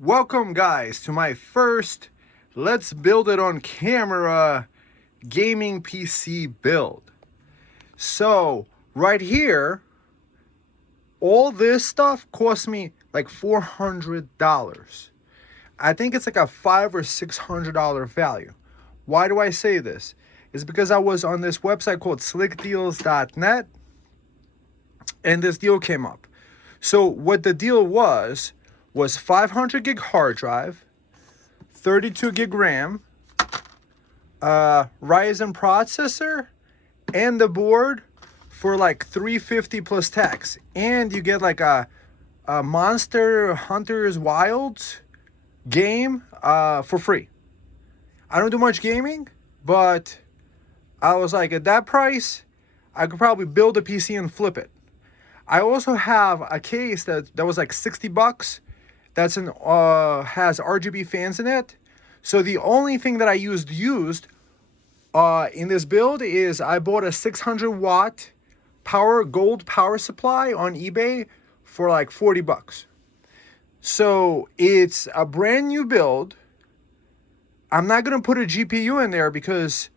Welcome guys to my first let's build it on camera gaming PC build. So right here, all this stuff cost me like $400. I think it's like a $500 or $600 value. Why do I say this? It's because I was on this website called SLICKDEALS.net and this deal came up. So what the deal was 500 gig hard drive, 32 gig RAM, Ryzen processor, and the board for like $350 plus tax. And you get like a Monster Hunter's Wilds game for free. I don't do much gaming, but I was like, at that price, I could probably build a PC and flip it. I also have a case that was like $60. That's has RGB fans in it. So the only thing that I used in this build is I bought a 600 watt gold power supply on eBay for like $40. So it's a brand new build. I'm not gonna put a GPU in there because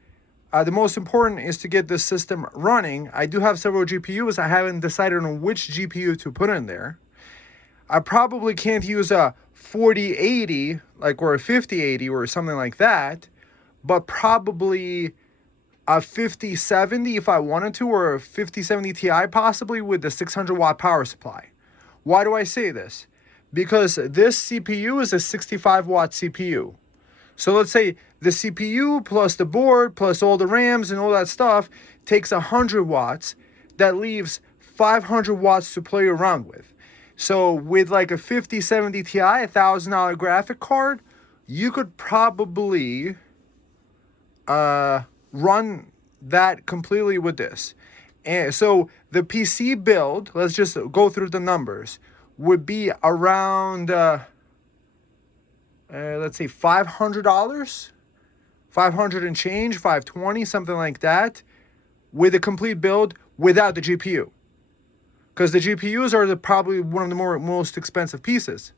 the most important is to get this system running. I do have several GPUs. I haven't decided on which GPU to put in there. I probably can't use a 4080 or a 5080 or something like that, but probably a 5070 if I wanted to, or a 5070 Ti possibly with the 600 watt power supply. Why do I say this? Because this CPU is a 65 watt CPU. So let's say the CPU plus the board plus all the RAMs and all that stuff takes 100 watts. That leaves 500 watts to play around with. So with like a 5070 Ti, $1,000 graphic card, you could probably run that completely with this. And so the PC build, let's just go through the numbers, would be around, let's say $500, 500 and change, 520, something like that, with a complete build without the GPU. Because the GPUs are probably one of the most expensive pieces.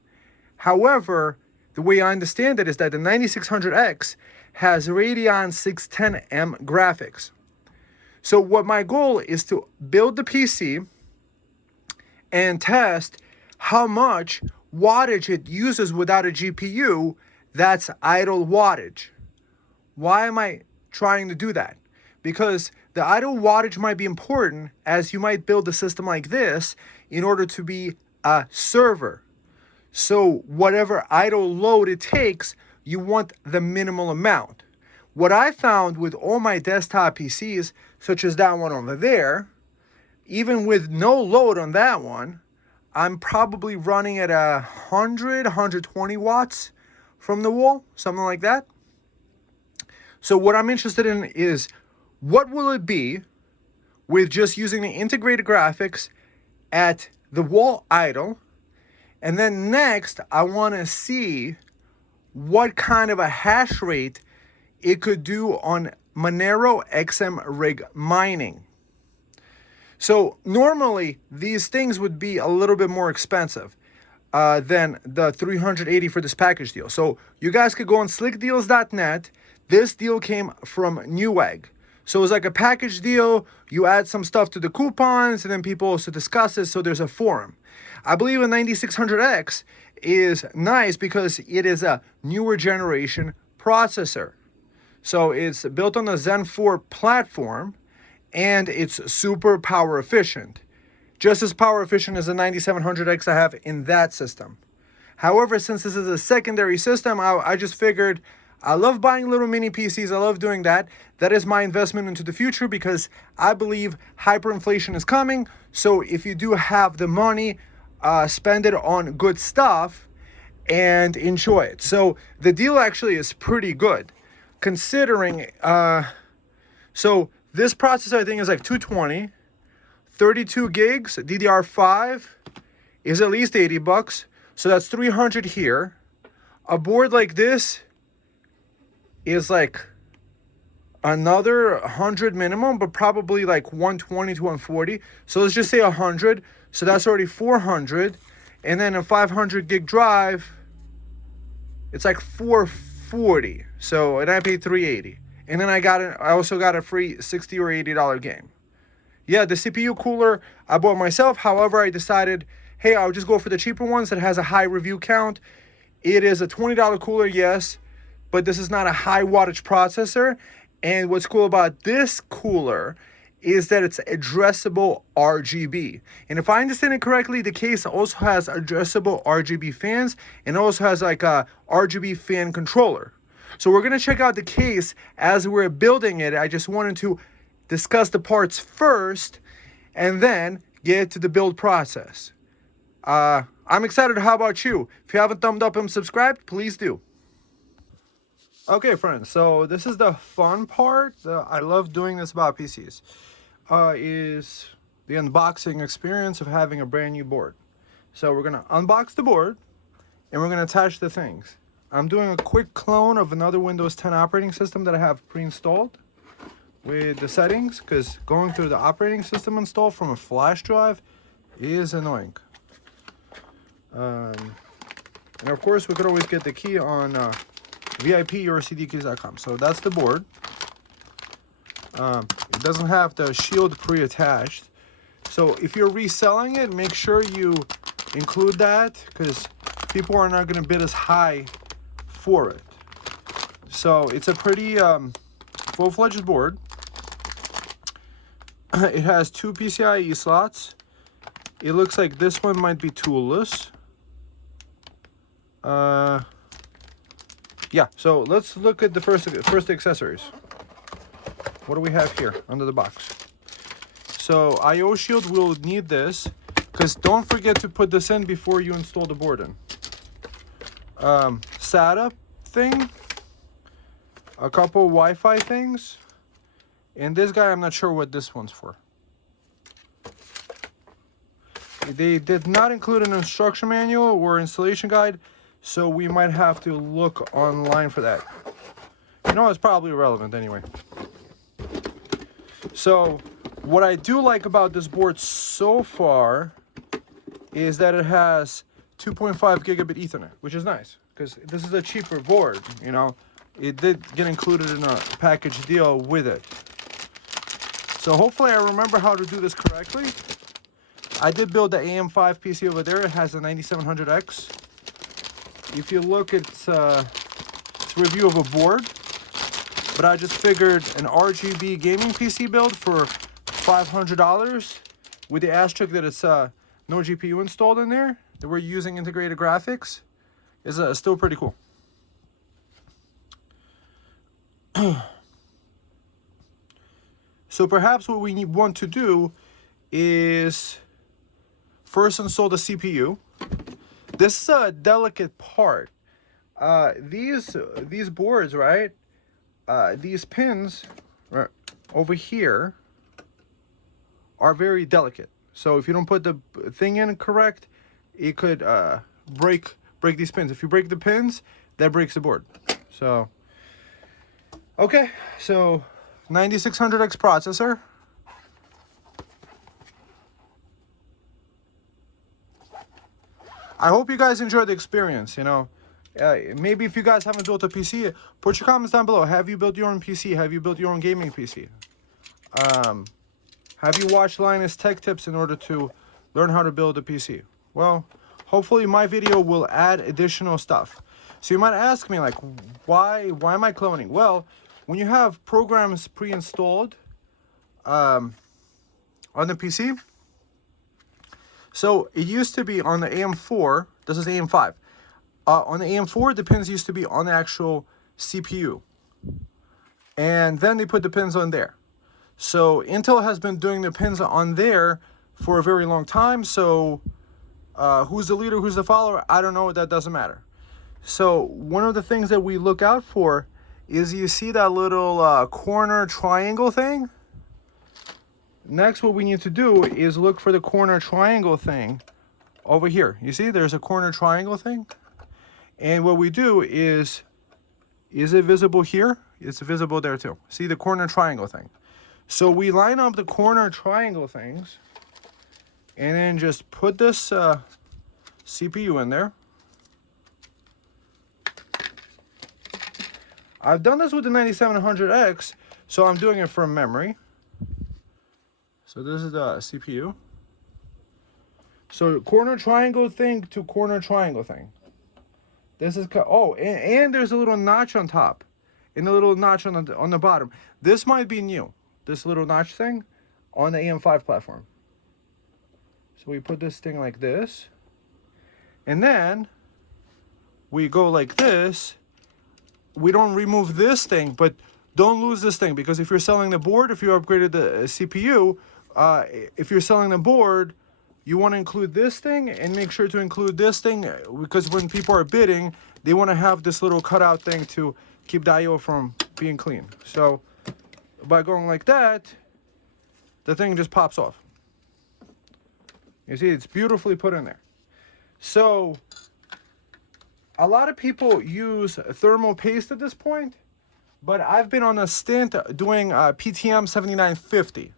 However, the way I understand it is that the 9600X has Radeon 610M graphics. So what my goal is to build the PC and test how much wattage it uses without a GPU. That's idle wattage. Why am I trying to do that? Because the idle wattage might be important, as you might build a system like this in order to be a server. So whatever idle load it takes, you want the minimal amount. What I found with all my desktop PCs, such as that one over there, even with no load on that one, I'm probably running at 120 watts from the wall, something like that. So what I'm interested in is, what will it be with just using the integrated graphics at the wall idle? And then next, I want to see what kind of a hash rate it could do on Monero XM rig mining. So normally, these things would be a little bit more expensive than the $380 for this package deal. So you guys could go on SLICKDEALS.net. This deal came from Newegg. So it's like a package deal. You add some stuff to the coupons, and then people also discuss it. So there's a forum. I believe a 9600X is nice because it is a newer generation processor. So it's built on the Zen 4 platform, and it's super power efficient. Just as power efficient as the 9700X I have in that system. However, since this is a secondary system, I just figured, I love buying little mini PCs. I love doing that. That is my investment into the future because I believe hyperinflation is coming. So if you do have the money, spend it on good stuff and enjoy it. So the deal actually is pretty good considering, so this processor I think is like 220, 32 gigs, DDR5 is at least $80. So that's 300 here. A board like this is like another 100 minimum, but probably like 120 to 140. So let's just say 100. So that's already 400. And then a 500 gig drive It's like $440. So, and I paid $380. And then I also got a free $60 or $80 game. Yeah, the CPU cooler I bought myself. However, I decided, hey, I'll just go for the cheaper ones that has a high review count. It is a $20 cooler, yes, but this is not a high wattage processor. And what's cool about this cooler is that it's addressable RGB. And if I understand it correctly, the case also has addressable RGB fans and also has like a RGB fan controller. So we're gonna check out the case as we're building it. I just wanted to discuss the parts first and then get to the build process. I'm excited. How about you? If you haven't thumbed up and subscribed, please do. Okay, friends, so this is the fun part. I love doing this about PCs. Is the unboxing experience of having a brand new board. So we're gonna unbox the board and we're gonna attach the things. I'm doing a quick clone of another Windows 10 operating system that I have pre-installed with the settings, because going through the operating system install from a flash drive is annoying. And of course, we could always get the key on VIP or cdkeys.com. So that's the board. It doesn't have the shield pre-attached. So if you're reselling it, make sure you include that, because people are not going to bid as high for it. So it's a pretty full-fledged board. It has 2 PCIe slots. It looks like this one might be toolless. Yeah, so let's look at the first accessories. What do we have here under the box? So IO shield, will need this, because don't forget to put this in before you install the board in. SATA thing, a couple Wi-Fi things, and this guy, I'm not sure what this one's for. They did not include an instruction manual or installation guide, so we might have to look online for that. You know, it's probably irrelevant anyway. So what I do like about this board so far is that it has 2.5 gigabit Ethernet, which is nice, because this is a cheaper board, you know. It did get included in a package deal with it. So hopefully I remember how to do this correctly. I did build the AM5 PC over there. It has a 9700X. If you look, it's a review of a board. But I just figured an RGB gaming PC build for $500 with the asterisk that it's no GPU installed in there, that we're using integrated graphics, is still pretty cool. So perhaps what we want to do is first install the CPU. This is a delicate part. These boards, right? These pins right over here are very delicate. So if you don't put the thing in correct, it could break these pins. If you break the pins, that breaks the board. So okay, so 9600X processor. I hope you guys enjoyed the experience, you know. Maybe if you guys haven't built a PC, put your comments down below. Have you built your own PC? Have you built your own gaming PC? Have you watched Linus Tech Tips in order to learn how to build a PC? Well, hopefully my video will add additional stuff. So you might ask me, like, why am I cloning? Well, when you have programs pre-installed on the PC, so it used to be on the AM4, this is AM5. On the AM4, the pins used to be on the actual CPU. And then they put the pins on there. So Intel has been doing the pins on there for a very long time. So who's the leader, who's the follower? I don't know, that doesn't matter. So one of the things that we look out for is, you see that little corner triangle thing? Next, what we need to do is look for the corner triangle thing over here. You see, there's a corner triangle thing. And what we do is it visible here? It's visible there too. See the corner triangle thing. So we line up the corner triangle things and then just put this CPU in there. I've done this with the 9700X, so I'm doing it from memory. So this is the CPU. So corner triangle thing to corner triangle thing. This is, oh, and there's a little notch on top and a little notch on the bottom. This might be new, this little notch thing on the AM5 platform. So we put this thing like this, and then we go like this. We don't remove this thing, but don't lose this thing, because if you're selling the board, if you upgraded the CPU, if you're selling the board, you want to include this thing, and make sure to include this thing, because when people are bidding, they want to have this little cutout thing to keep the I/O from being clean. So by going like that, the thing just pops off. You see, it's beautifully put in there. So a lot of people use thermal paste at this point, but I've been on a stint doing PTM7950.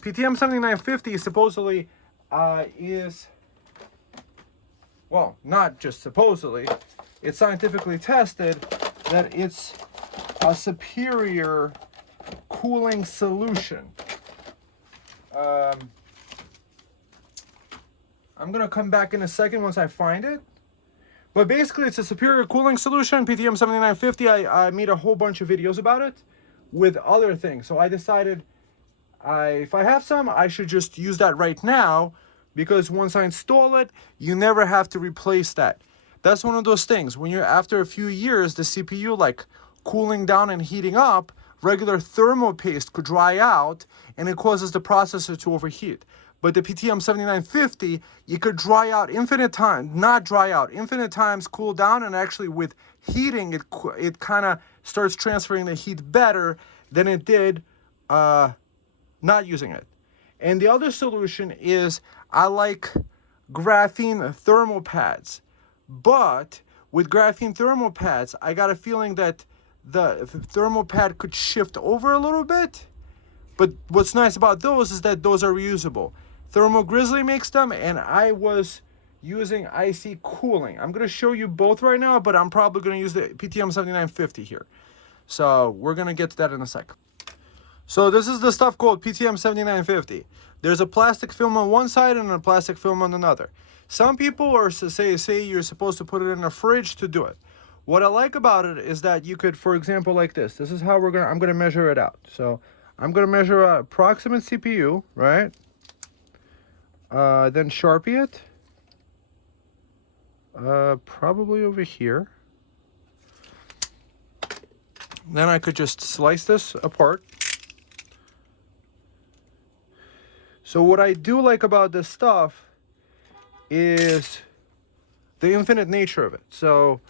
PTM7950 supposedly is, well, not just supposedly, it's scientifically tested that it's a superior cooling solution. I'm gonna come back in a second once I find it. But basically, it's a superior cooling solution. PTM7950, I made a whole bunch of videos about it with other things. So I decided if I have some, I should just use that right now, because once I install it, you never have to replace that. That's one of those things. When you're, after a few years, the CPU like cooling down and heating up, regular thermal paste could dry out, and it causes the processor to overheat. But the PTM7950, you could dry out infinite time, not dry out, infinite times, cool down, and actually with heating, it kind of starts transferring the heat better than it did not using it. And the other solution is, I like graphene thermal pads. But with graphene thermal pads, I got a feeling that the thermal pad could shift over a little bit. But what's nice about those is that those are reusable. Thermal Grizzly makes them, and I was using IC cooling. I'm going to show you both right now, but I'm probably going to use the PTM7950 here. So we're going to get to that in a sec. So this is the stuff called PTM7950. There's a plastic film on one side and a plastic film on another. Some people are say you're supposed to put it in a fridge to do it. What I like about it is that you could, for example, like this. This is how I'm going to measure it out. So I'm going to measure an approximate CPU, right? Then Sharpie it. Probably over here. Then I could just slice this apart. So what I do like about this stuff is the infinite nature of it. So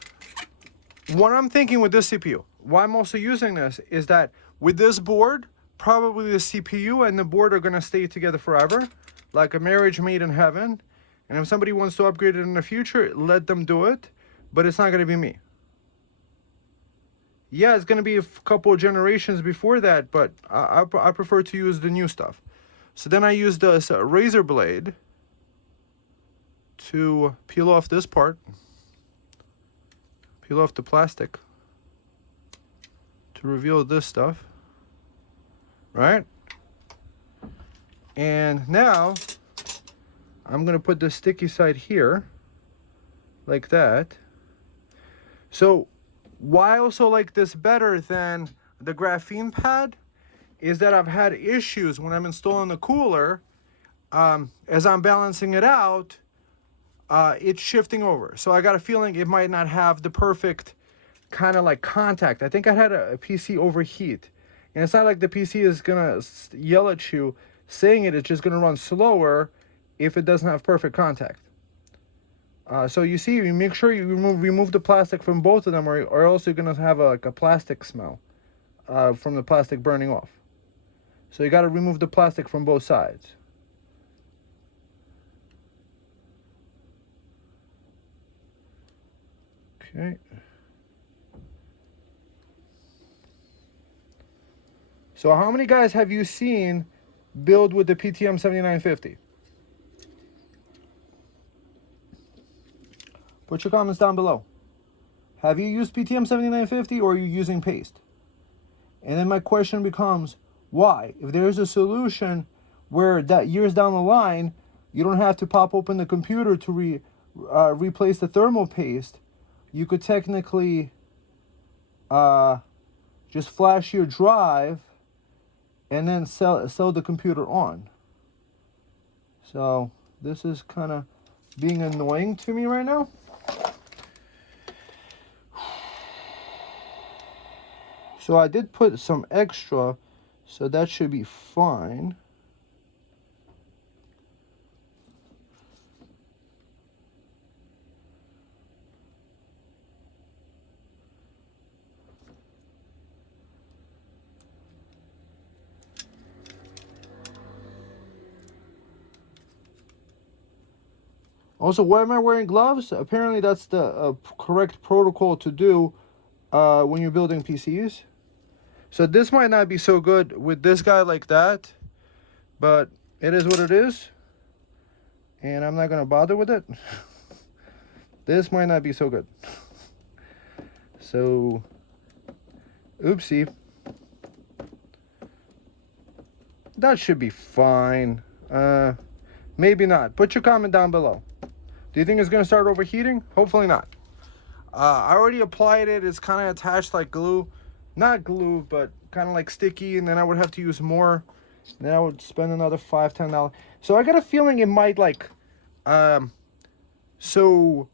what I'm thinking with this CPU, why I'm also using this, is that with this board, probably the CPU and the board are going to stay together forever, like a marriage made in heaven. And if somebody wants to upgrade it in the future, let them do it, but it's not going to be me. Yeah, it's going to be a couple of generations before that, but I prefer to use the new stuff. So then I use this razor blade to peel off this part, peel off the plastic to reveal this stuff, right? And now I'm going to put the sticky side here like that. So why I also like this better than the graphene pad is that I've had issues when I'm installing the cooler, as I'm balancing it out, it's shifting over. So I got a feeling it might not have the perfect kind of like contact. I think I had a PC overheat, and it's not like the PC is gonna yell at you saying it's just gonna run slower if it doesn't have perfect contact. So you see, you make sure you remove the plastic from both of them, or else you're gonna have like a plastic smell from the plastic burning off. So you got to remove the plastic from both sides. Okay. So how many guys have you seen build with the PTM7950? Put your comments down below. have you used PTM7950 or are you using paste? And then my question becomes, why? If there's a solution where that years down the line, you don't have to pop open the computer to replace the thermal paste, you could technically just flash your drive and then sell the computer on. So this is kind of being annoying to me right now. So I did put some extra, so that should be fine. Also, why am I wearing gloves? Apparently that's the correct protocol to do when you're building PCs. So this might not be so good with this guy like that, but it is what it is. And I'm not going to bother with it. This might not be so good. So, oopsie. That should be fine. Maybe not. Put your comment down below. Do you think it's going to start overheating? Hopefully not. I already applied it. It's kind of attached like glue. Not glue, but kind of like sticky. And then I would have to use more. And then I would spend another $5, $10. So I got a feeling it might like... so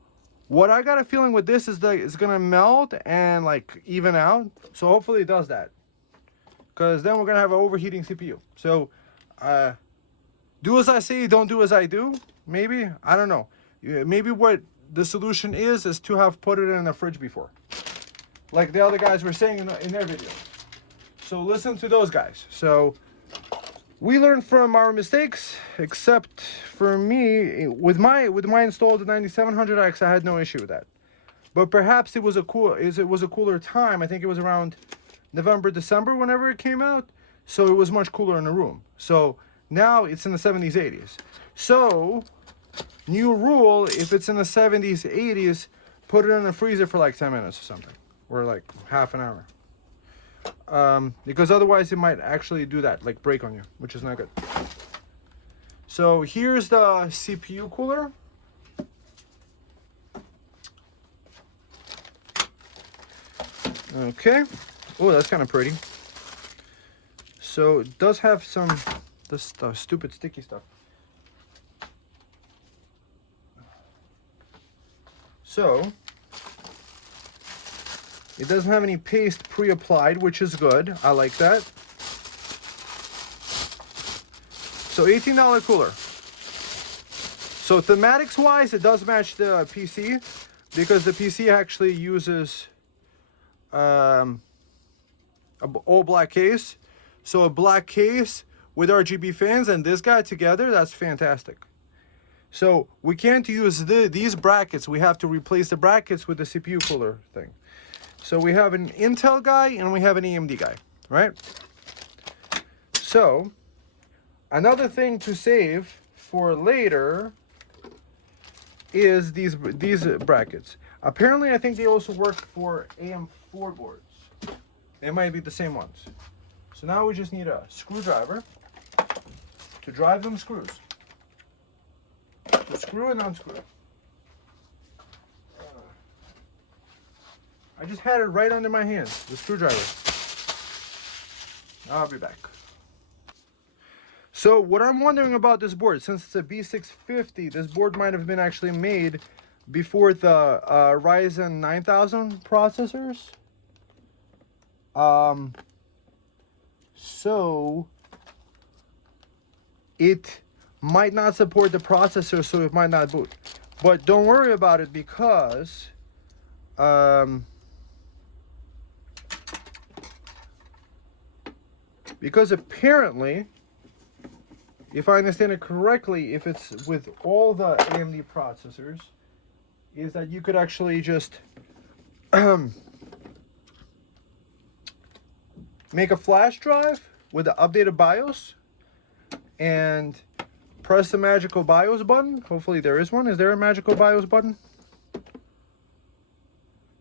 what I got a feeling with this is that it's going to melt and like even out. So hopefully it does that. Because then we're going to have an overheating CPU. So do as I say, don't do as I do. Maybe. I don't know. Maybe what the solution is to have put it in the fridge before, like the other guys were saying in their video. So listen to those guys. So we learn from our mistakes, except for me with my installed 9700X, I had no issue with that. But perhaps it was a cooler time. I think it was around November, December, whenever it came out. So it was much cooler in the room. So now it's in the 70s, 80s. So new rule, if it's in the 70s, 80s, put it in the freezer for like 10 minutes or something. Or like half an hour. Because otherwise it might actually do that, like break on you, which is not good. So here's the CPU cooler. Okay. Oh, that's kind of pretty. So it does have some this stuff, stupid sticky stuff. So it doesn't have any paste pre-applied, which is good. I like that. So $18 cooler. So thematics wise, it does match the PC because the PC actually uses an all black case. So a black case with RGB fans and this guy together, that's fantastic. So we can't use these brackets. We have to replace the brackets with the CPU cooler thing. So we have an Intel guy and we have an AMD guy, right? So another thing to save for later is these brackets. Apparently, I think they also work for AM4 boards. They might be the same ones. So now we just need a screwdriver to drive them screws. To screw and unscrew. I just had it right under my hand, the screwdriver. I'll be back. So what I'm wondering about this board, since it's a B650, this board might have been actually made before the Ryzen 9000 processors. So it might not support the processor, so it might not boot. But don't worry about it because apparently, if I understand it correctly, if it's with all the AMD processors, is that you could actually just make a flash drive with the updated BIOS and press the magical BIOS button. Hopefully there is one. Is there a magical BIOS button?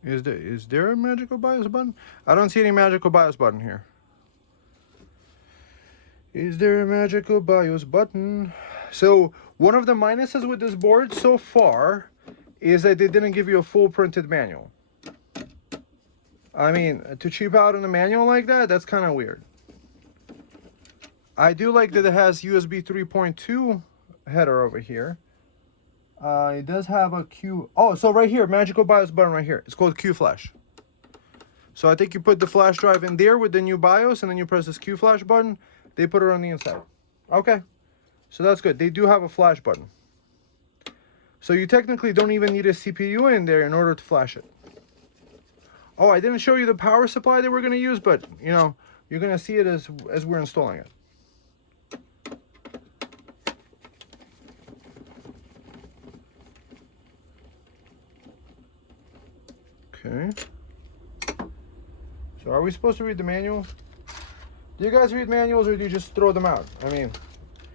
Is there a magical BIOS button? I don't see any magical BIOS button here. Is there a magical BIOS button? So one of the minuses with this board so far is that they didn't give you a full printed manual. I mean, to cheap out on a manual like that, that's kind of weird. I do like that it has USB 3.2 header over here. It does have a Q. Oh, so right here, magical BIOS button right here. It's called Q Flash. So I think you put the flash drive in there with the new BIOS, and then you press this Q Flash button. They put it on the inside. Okay, so that's good. They do have a flash button. So you technically don't even need a CPU in there in order to flash it. Oh, I didn't show you the power supply that we're going to use, but you know, you're going to see it as we're installing it. Okay. So are we supposed to read the manual? Do you guys read manuals or do you just throw them out? I mean,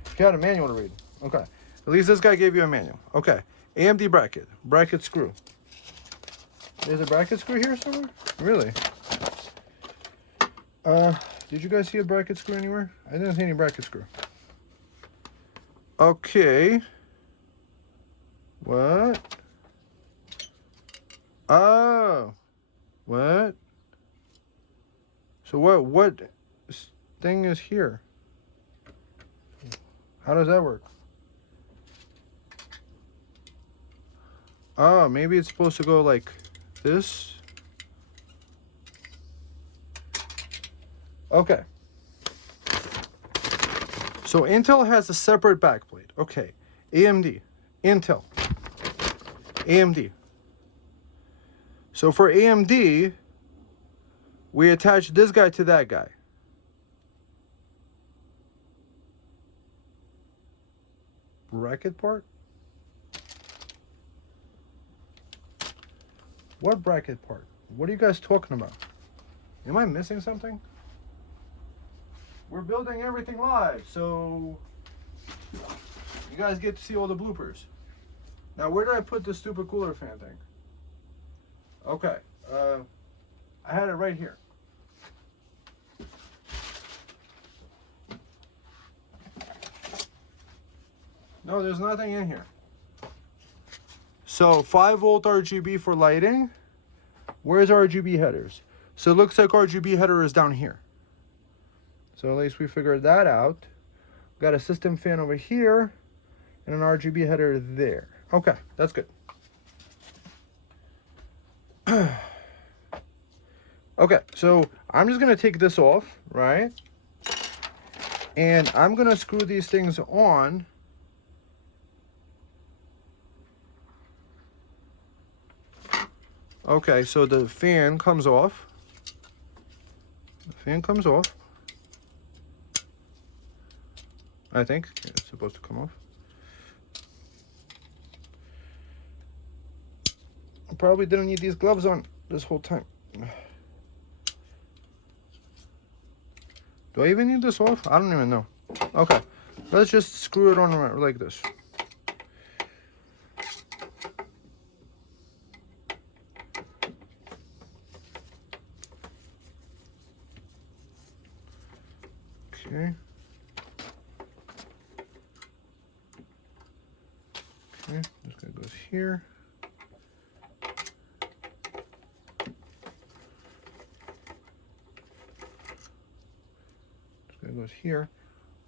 if you had a manual to read. Okay. At least this guy gave you a manual. Okay. AMD bracket. Bracket screw. There's a bracket screw here somewhere? Really? Did you guys see a bracket screw anywhere? I didn't see any bracket screw. Okay. What? Oh. What? So what thing is here? How does that work? Oh, maybe it's supposed to go like this. Okay. So Intel has a separate backplate. Okay. AMD. Intel. AMD. So for AMD, we attach this guy to that guy. Bracket part? What bracket part? What are you guys talking about? Am I missing something? We're building everything live, so you guys get to see all the bloopers. Now, where did I put the stupid cooler fan thing? Okay, I had it right here. No, there's nothing in here. So 5-volt RGB for lighting. Where's RGB headers? So it looks like RGB header is down here. So at least we figured that out. Got a system fan over here and an RGB header there. Okay, that's good. Okay, so I'm just gonna take this off, right? And I'm gonna screw these things on. Okay, so the fan comes off. The fan comes off. I think it's supposed to come off. I probably didn't need these gloves on this whole time. Do I even need this off? I don't even know. Okay, let's just screw it on like this. Okay. Okay, this guy goes here. This guy goes here.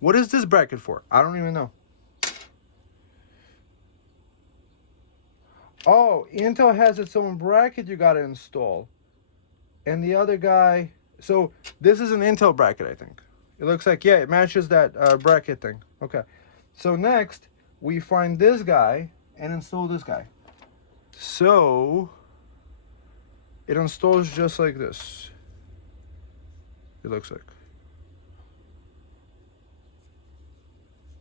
What is this bracket for? I don't even know. Oh, Intel has its own bracket you gotta install. And the other guy, so this is an Intel bracket, I think. It looks like, yeah, it matches that bracket thing. Okay. So next, we find this guy and install this guy. So it installs just like this. It looks like.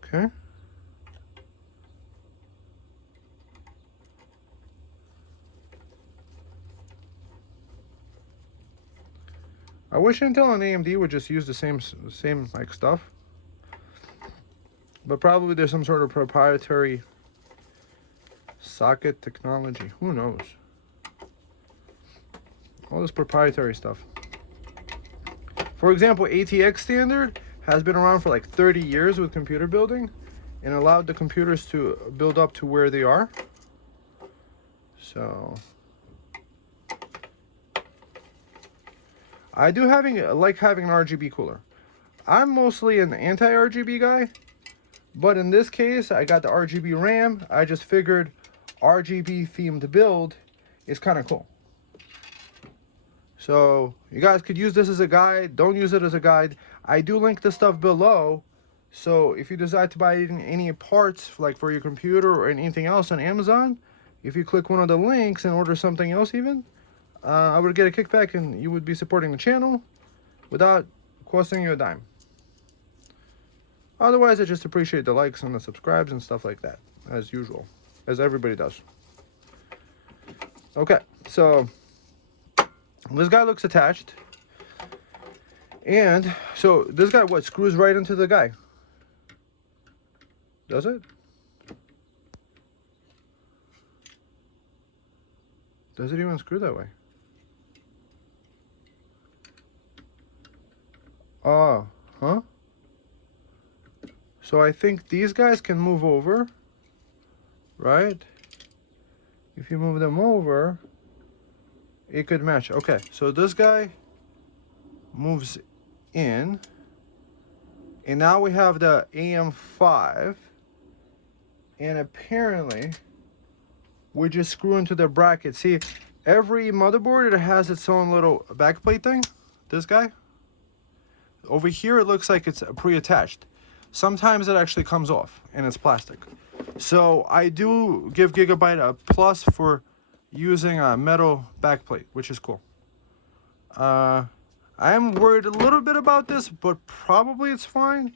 Okay. I wish Intel and AMD would just use the same like stuff. But probably there's some sort of proprietary socket technology. Who knows? All this proprietary stuff. For example, ATX standard has been around for like 30 years with computer building and allowed the computers to build up to where they are. So I do like having an RGB cooler. I'm mostly an anti-RGB guy, but in this case, I got the RGB RAM. I just figured RGB themed build is kind of cool. So you guys could use this as a guide. Don't use it as a guide. I do link the stuff below. So if you decide to buy any parts, like for your computer or anything else on Amazon, if you click one of the links and order something else even, I would get a kickback and you would be supporting the channel without costing you a dime. Otherwise, I just appreciate the likes and the subscribes and stuff like that, as usual, as everybody does. Okay, so this guy looks attached. And so this guy, what, screws right into the guy? Does it? Does it even screw that way? Huh? So I think these guys can move over, right? If you move them over, it could match. Okay, so this guy moves in, and now we have the AM5, and apparently we just screw into the bracket. See, every motherboard, it has its own little backplate thing. This guy over here, it looks like it's pre-attached. Sometimes it actually comes off and it's plastic. So I do give Gigabyte a plus for using a metal backplate, which is cool. I am worried a little bit about this, but probably it's fine.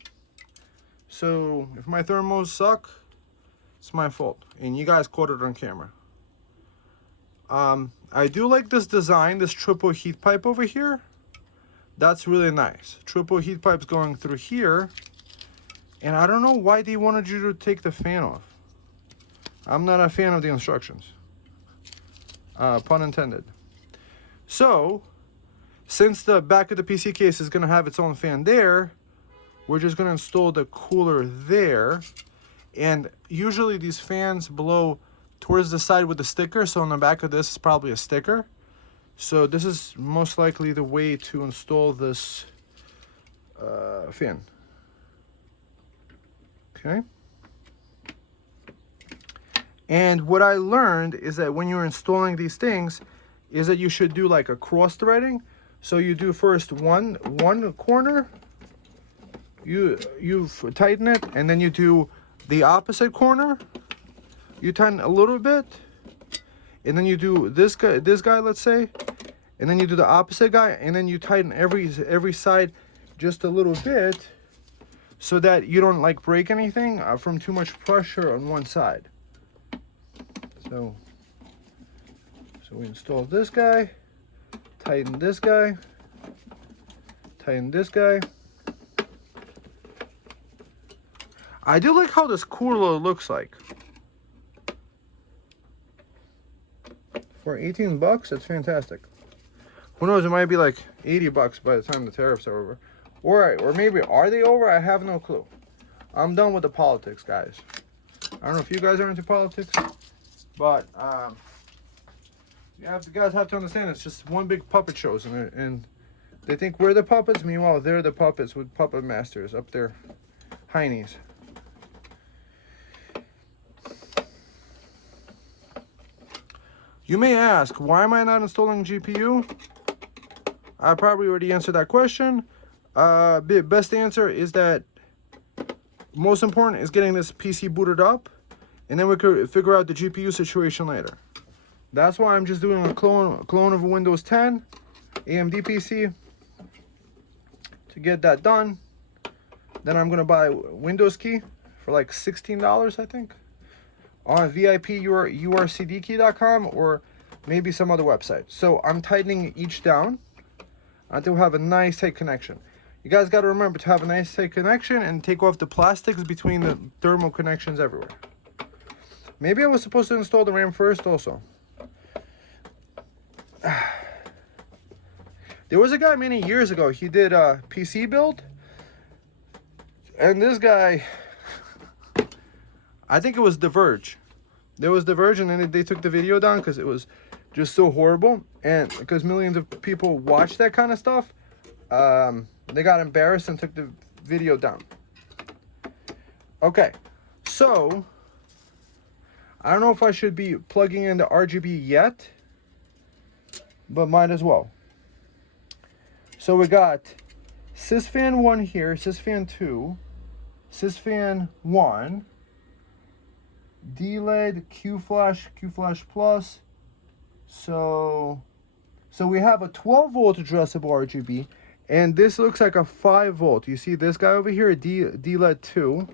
So if my thermals suck, it's my fault, and you guys caught it on camera. I do like this design, this triple heat pipe over here. That's really nice. Triple heat pipes going through here. And I don't know why they wanted you to take the fan off. I'm not a fan of the instructions. Pun intended. So, since the back of the PC case is going to have its own fan there, we're just going to install the cooler there. And usually these fans blow towards the side with the sticker. So on the back of this is probably a sticker. So this is most likely the way to install this fan. Okay. And what I learned is that when you're installing these things, is that you should do like a cross threading. So you do first one corner, you tighten it, and then you do the opposite corner, you tighten a little bit, and then you do this guy, let's say, and then you do the opposite guy, and then you tighten every side just a little bit, so that you don't like break anything from too much pressure on one side. So we install this guy, tighten this guy, tighten this guy. I do like how this cooler looks like. For 18 bucks, it's fantastic. Who knows, it might be like 80 bucks by the time the tariffs are over. Or maybe, are they over? I have no clue. I'm done with the politics, guys. I don't know if you guys are into politics, but you guys have to understand it's just one big puppet shows, and they think we're the puppets. Meanwhile, they're the puppets with puppet masters up their heinies. You may ask, why am I not installing GPU? I probably already answered that question. Best answer is that most important is getting this PC booted up, and then we could figure out the GPU situation later. That's why I'm just doing a clone of a Windows 10 AMD PC to get that done. Then I'm gonna buy Windows key for like $16, I think, on VIPURCDkey.com or maybe some other website. So I'm tightening each down until we have a nice tight connection. You guys got to remember to have a nice tight connection and take off the plastics between the thermal connections everywhere. Maybe I was supposed to install the RAM first also. There was a guy many years ago, he did a PC build, and this guy, I think it was The Verge. There was The Verge, and then they took the video down because it was just so horrible, and because millions of people watch that kind of stuff, they got embarrassed and took the video down. Okay, so I don't know if I should be plugging in the RGB yet, but might as well. So we got sysfan 1 here, sysfan 2, sysfan 1, D-LED, Q-Flash, Q-Flash Plus. So we have a 12 volt addressable RGB, and this looks like a 5 volt. You see this guy over here, D-LED 2.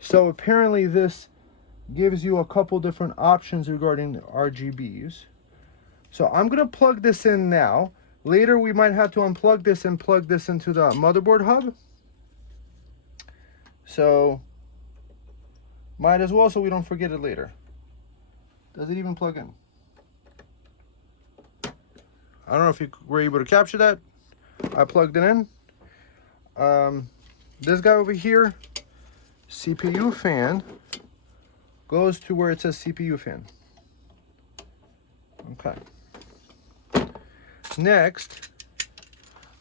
So apparently this gives you a couple different options regarding RGBs. So I'm gonna plug this in now. Later we might have to unplug this and plug this into the motherboard hub. So might as well, so we don't forget it later. Does it even plug in? I don't know if you were able to capture that. I plugged it in. This guy over here, CPU fan, goes to where it says CPU fan. Okay. Next,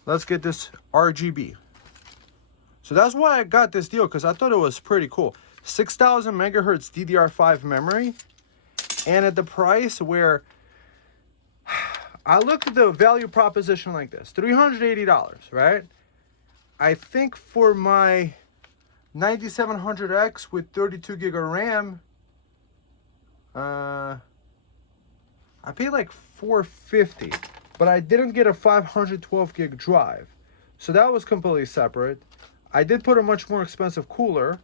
let's get this RGB. So that's why I got this deal, because I thought it was pretty cool. 6000 megahertz DDR5 memory, and at the price where I looked at the value proposition like this, $380, right? I think for my 9700X with 32 gig of RAM, I paid like $450, but I didn't get a 512 gig drive. So that was completely separate. I did put a much more expensive cooler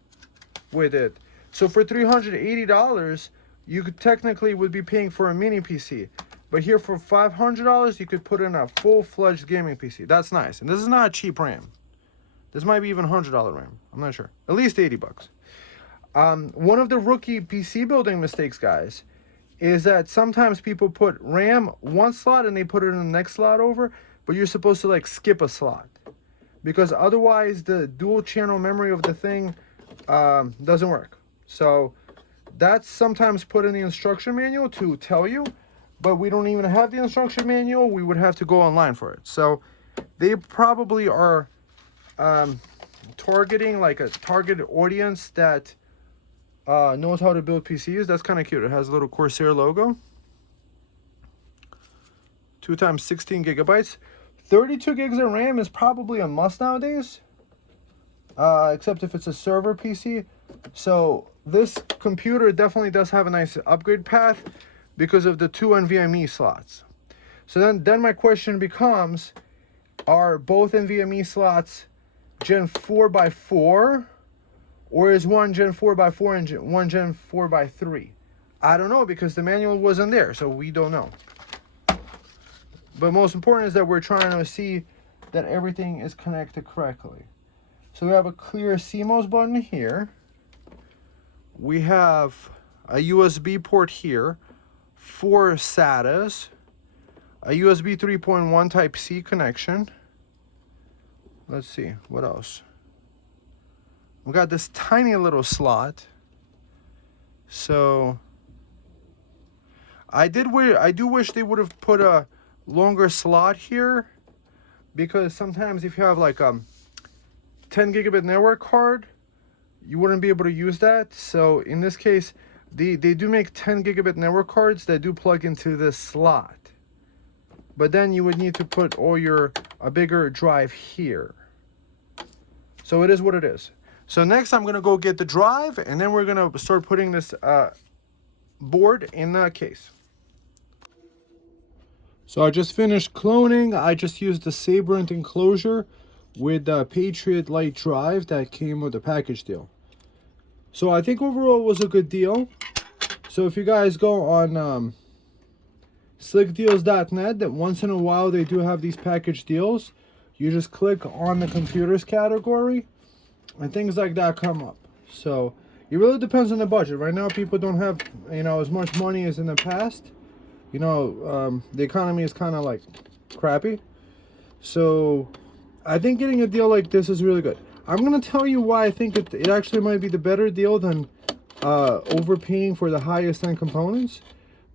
with it. So for $380, you could technically would be paying for a mini PC. But here for $500, you could put in a full-fledged gaming PC. That's nice. And this is not a cheap RAM. This might be even $100 RAM. I'm not sure. At least 80 bucks. One of the rookie PC building mistakes, guys, is that sometimes people put RAM one slot and they put it in the next slot over, but you're supposed to like skip a slot, because otherwise the dual channel memory of the thing doesn't work. So that's sometimes put in the instruction manual to tell you, but we don't even have the instruction manual. We would have to go online for it. So they probably are targeting like a target audience that knows how to build PCs. That's kind of cute. It has a little Corsair logo. 2 times 16 gigabytes. 32 gigs of RAM is probably a must nowadays, except if it's a server PC. So this computer definitely does have a nice upgrade path because of the 2 NVMe slots. So then my question becomes, are both NVMe slots Gen 4x4, or is one Gen 4x4 and one Gen 4x3? I don't know, because the manual wasn't there, so we don't know. But most important is that we're trying to see that everything is connected correctly. So we have a clear CMOS button here. We have a USB port here, 4 SATAs, a USB 3.1 Type-C connection. Let's see, what else? We got this tiny little slot. So I do wish they would have put a longer slot here, because sometimes if you have like a 10 gigabit network card, you wouldn't be able to use that. So in this case, they do make 10 gigabit network cards that do plug into this slot, but then you would need to put a bigger drive here. So it is what it is. So next I'm gonna go get the drive, and then we're gonna start putting this board in the case. So I just finished cloning. I just used the Sabrent enclosure with the Patriot Lite drive that came with the package deal. So I think overall it was a good deal. So if you guys go on SLICKDEALS.net, that once in a while they do have these package deals. You just click on the computers category and things like that come up. So it really depends on the budget. Right now people don't have, as much money as in the past. The economy is kind of like crappy. So I think getting a deal like this is really good. I'm going to tell you why I think it actually might be the better deal than overpaying for the highest end components,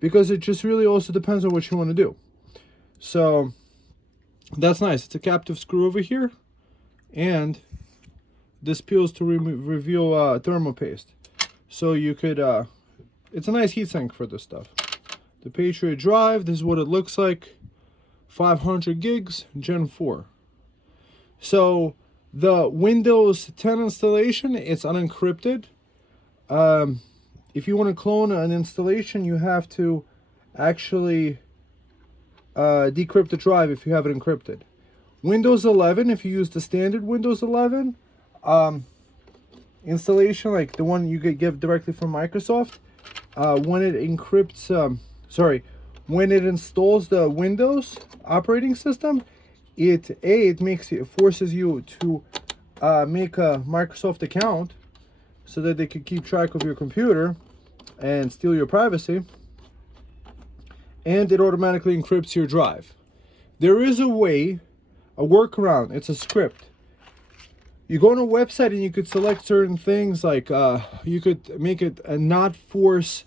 because it just really also depends on what you want to do. So that's nice. It's a captive screw over here, and this peels to reveal thermal paste. So you could, it's a nice heatsink for this stuff. The Patriot drive, this is what it looks like. 500 gigs, Gen 4. So the Windows 10 installation, it's unencrypted. If you want to clone an installation, you have to actually decrypt the drive if you have it encrypted. Windows 11, if you use the standard Windows 11 installation, like the one you could get directly from Microsoft, when it encrypts, when it installs the Windows operating system, it forces you to make a Microsoft account so that they could keep track of your computer and steal your privacy, and it automatically encrypts your drive. There is a way, a workaround. It's a script. You go on a website and you could select certain things, like you could make it a not force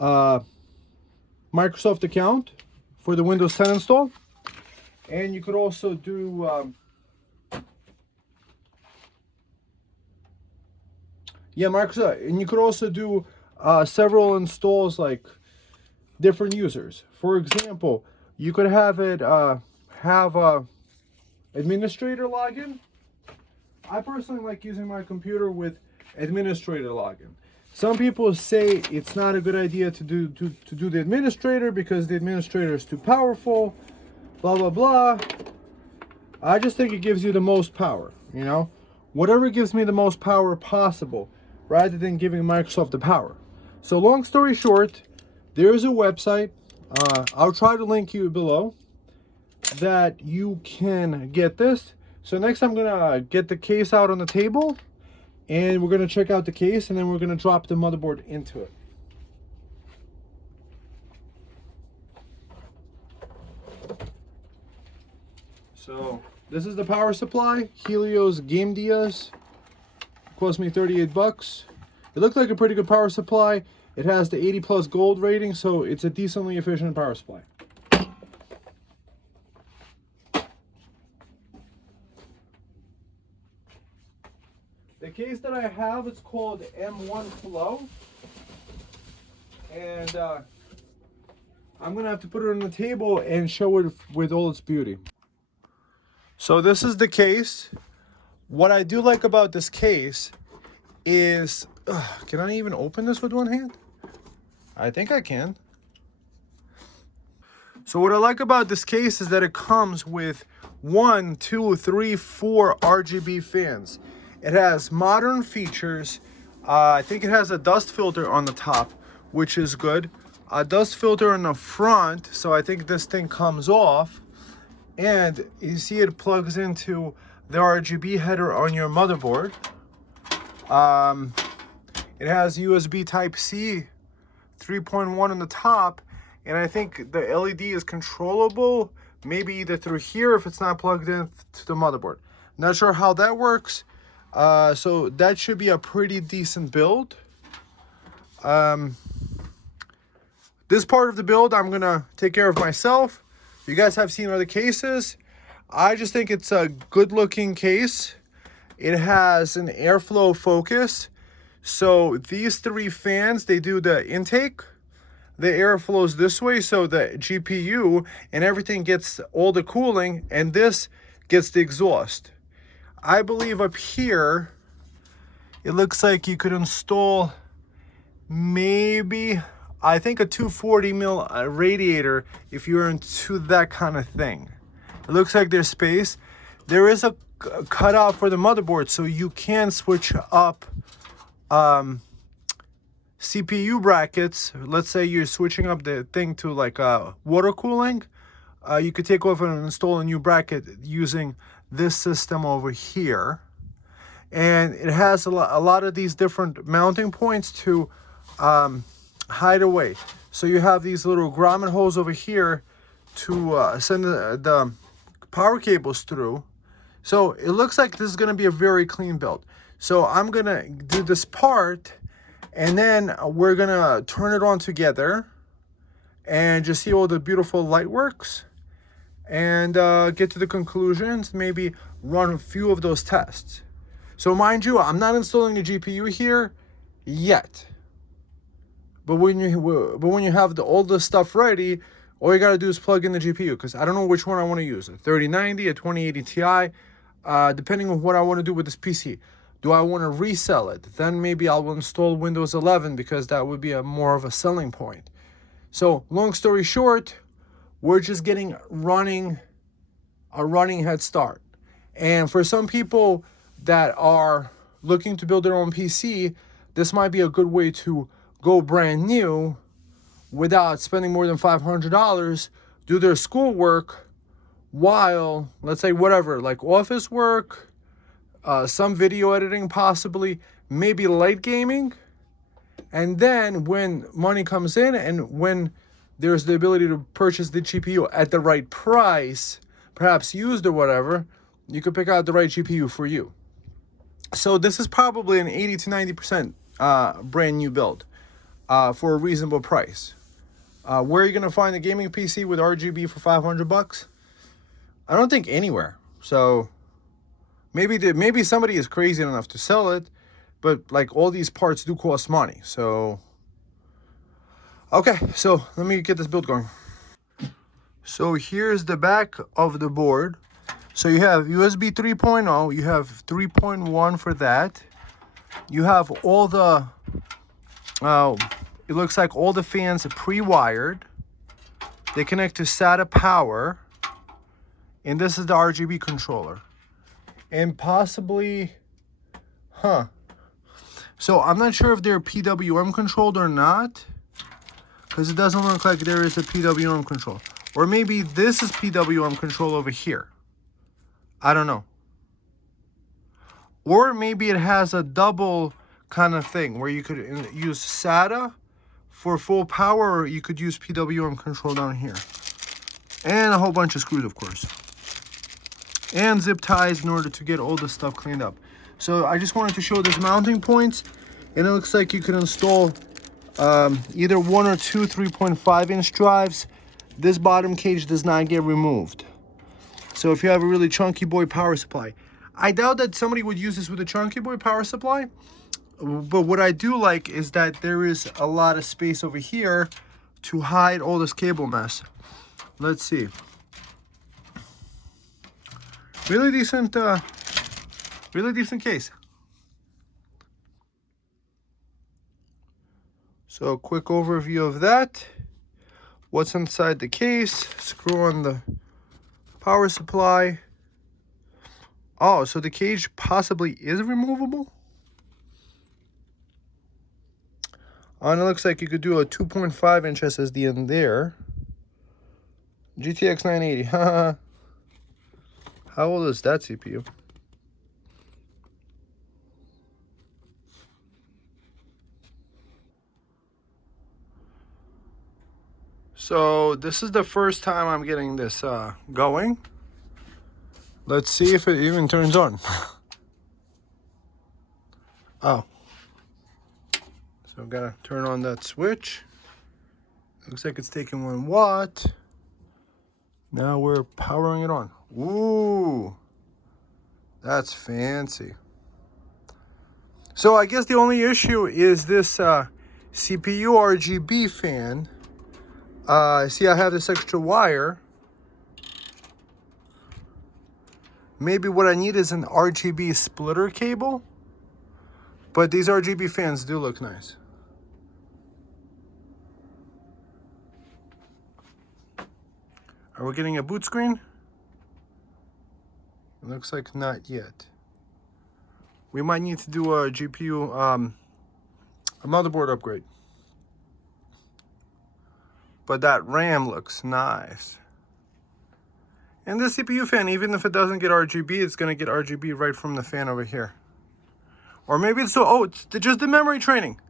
Microsoft account for the Windows 10 install, and you could also do Microsoft, and you could also do several installs, like different users. For example, you could have it have a administrator login. I personally like using my computer with administrator login. Some people say it's not a good idea to do the administrator because the administrator is too powerful, blah blah blah. I just think it gives you the most power, you know, whatever gives me the most power possible, rather than giving Microsoft the power. So long story short, there is a website, I'll try to link you below, that you can get this. So next I'm gonna get the case out on the table, and we're gonna check out the case, and then we're gonna drop the motherboard into it. So this is the power supply, Helios Game Diaz. Cost me 38 bucks. It looked like a pretty good power supply. It has the 80 plus gold rating, so it's a decently efficient power supply. The case that I have, it's called M1 Flow, and I'm gonna have to put it on the table and show it with all its beauty. So this is the case. What I do like about this case is, can I even open this with one hand? I think I can. So what I like about this case is that it comes with 1, 2, 3, 4 RGB fans. It has modern features. I think it has a dust filter on the top, which is good. A dust filter in the front, so I think this thing comes off. And you see it plugs into the RGB header on your motherboard. It has USB Type-C 3.1 on the top, and I think the LED is controllable, maybe either through here if it's not plugged in to the motherboard. Not sure how that works. So that should be a pretty decent build. This part of the build I'm gonna take care of myself. You guys have seen other cases. I just think it's a good looking case. It has an airflow focus. So these 3 fans, they do the intake. The air flows this way, so the GPU and everything gets all the cooling, and this gets the exhaust. I believe up here, it looks like you could install maybe, I think, a 240 mil radiator if you're into that kind of thing. It looks like there's space. There is a cutout for the motherboard, so you can switch up CPU brackets. Let's say you're switching up the thing to like water cooling. You could take off and install a new bracket using this system over here. And it has a lot of these different mounting points to hide away. So you have these little grommet holes over here to send the power cables through. So it looks like this is going to be a very clean build. So I'm going to do this part, and then we're going to turn it on together and just see all the beautiful light works, and get to the conclusions, maybe run a few of those tests. So mind you, I'm not installing a GPU here yet. But when you have all the stuff ready, all you got to do is plug in the GPU, because I don't know which one I want to use, a 3090, a 2080 Ti, depending on what I want to do with this PC. Do I want to resell it? Then maybe I'll install Windows 11, because that would be more of a selling point. So long story short, we're just getting a running head start. And for some people that are looking to build their own PC, this might be a good way to go brand new without spending more than $500, do their schoolwork while, let's say, whatever, like office work, some video editing possibly, maybe light gaming. And then when money comes in and when there's the ability to purchase the GPU at the right price, perhaps used or whatever, you could pick out the right GPU for you. So this is probably an 80 to 90% brand new build for a reasonable price. Where are you going to find a gaming PC with RGB for $500? I don't think anywhere. So maybe somebody is crazy enough to sell it, but like all these parts do cost money. So okay, so let me get this build going. So here's the back of the board. So you have USB 3.0, you have 3.1 for that. You have all the, it looks like all the fans are pre-wired. They connect to SATA power. And this is the RGB controller. And possibly, so I'm not sure if they're PWM controlled or not, because it doesn't look like there is a PWM control. Or maybe this is PWM control over here. I don't know. Or maybe it has a double kind of thing where you could use SATA for full power, or you could use PWM control down here. And a whole bunch of screws, of course. And zip ties in order to get all this stuff cleaned up. So I just wanted to show these mounting points. And it looks like you could install either 1 or 2 3.5-inch drives. This bottom cage does not get removed. So if you have a really chunky boy power supply, I doubt that somebody would use this with a chunky boy power supply. But what I do like is that there is a lot of space over here to hide all this cable mess. Let's see. Really decent case. So a quick overview of that. What's inside the case? Screw on the power supply. Oh, so the cage possibly is removable? And it looks like you could do a 2.5-inch SSD in there. GTX 980. Haha. How old is that CPU? So this is the first time I'm getting this going. Let's see if it even turns on. Oh. So I've got to turn on that switch. Looks like it's taking 1 watt. Now we're powering it on. Ooh. That's fancy. So I guess the only issue is this CPU RGB fan. See, I have this extra wire. Maybe what I need is an RGB splitter cable. But these RGB fans do look nice. Are we getting a boot screen? It looks like not yet. We might need to do a GPU, a motherboard upgrade. But that RAM looks nice. And the CPU fan, even if it doesn't get RGB, it's gonna get RGB right from the fan over here. Or maybe it's it's just the memory training.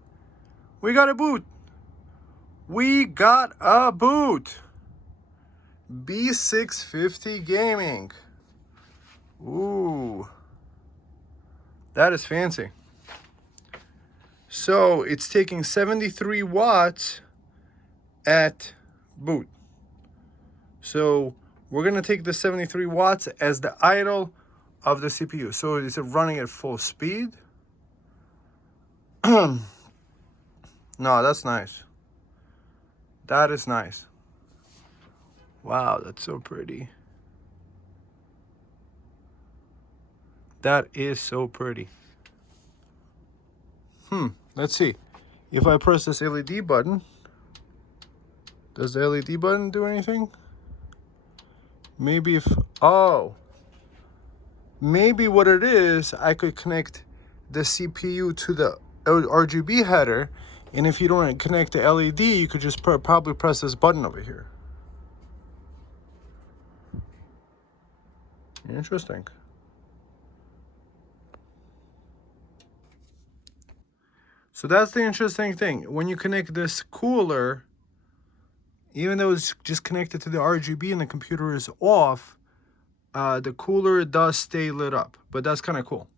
We got a boot. We got a boot. B650 gaming. Ooh, that is fancy. So it's taking 73 watts at boot. So we're gonna take the 73 watts as the idle of the CPU. So is it running at full speed? No, that's nice. That is nice. Wow, that's so pretty. That is so pretty. Let's see. If I press this LED button, does the LED button do anything? Maybe if, oh, maybe what it is, I could connect the CPU to the RGB header, and if you don't connect the LED, you could just probably press this button over here. Interesting. So that's the interesting thing. When you connect this cooler, even though it's just connected to the RGB and the computer is off, the cooler does stay lit up, but that's kind of cool.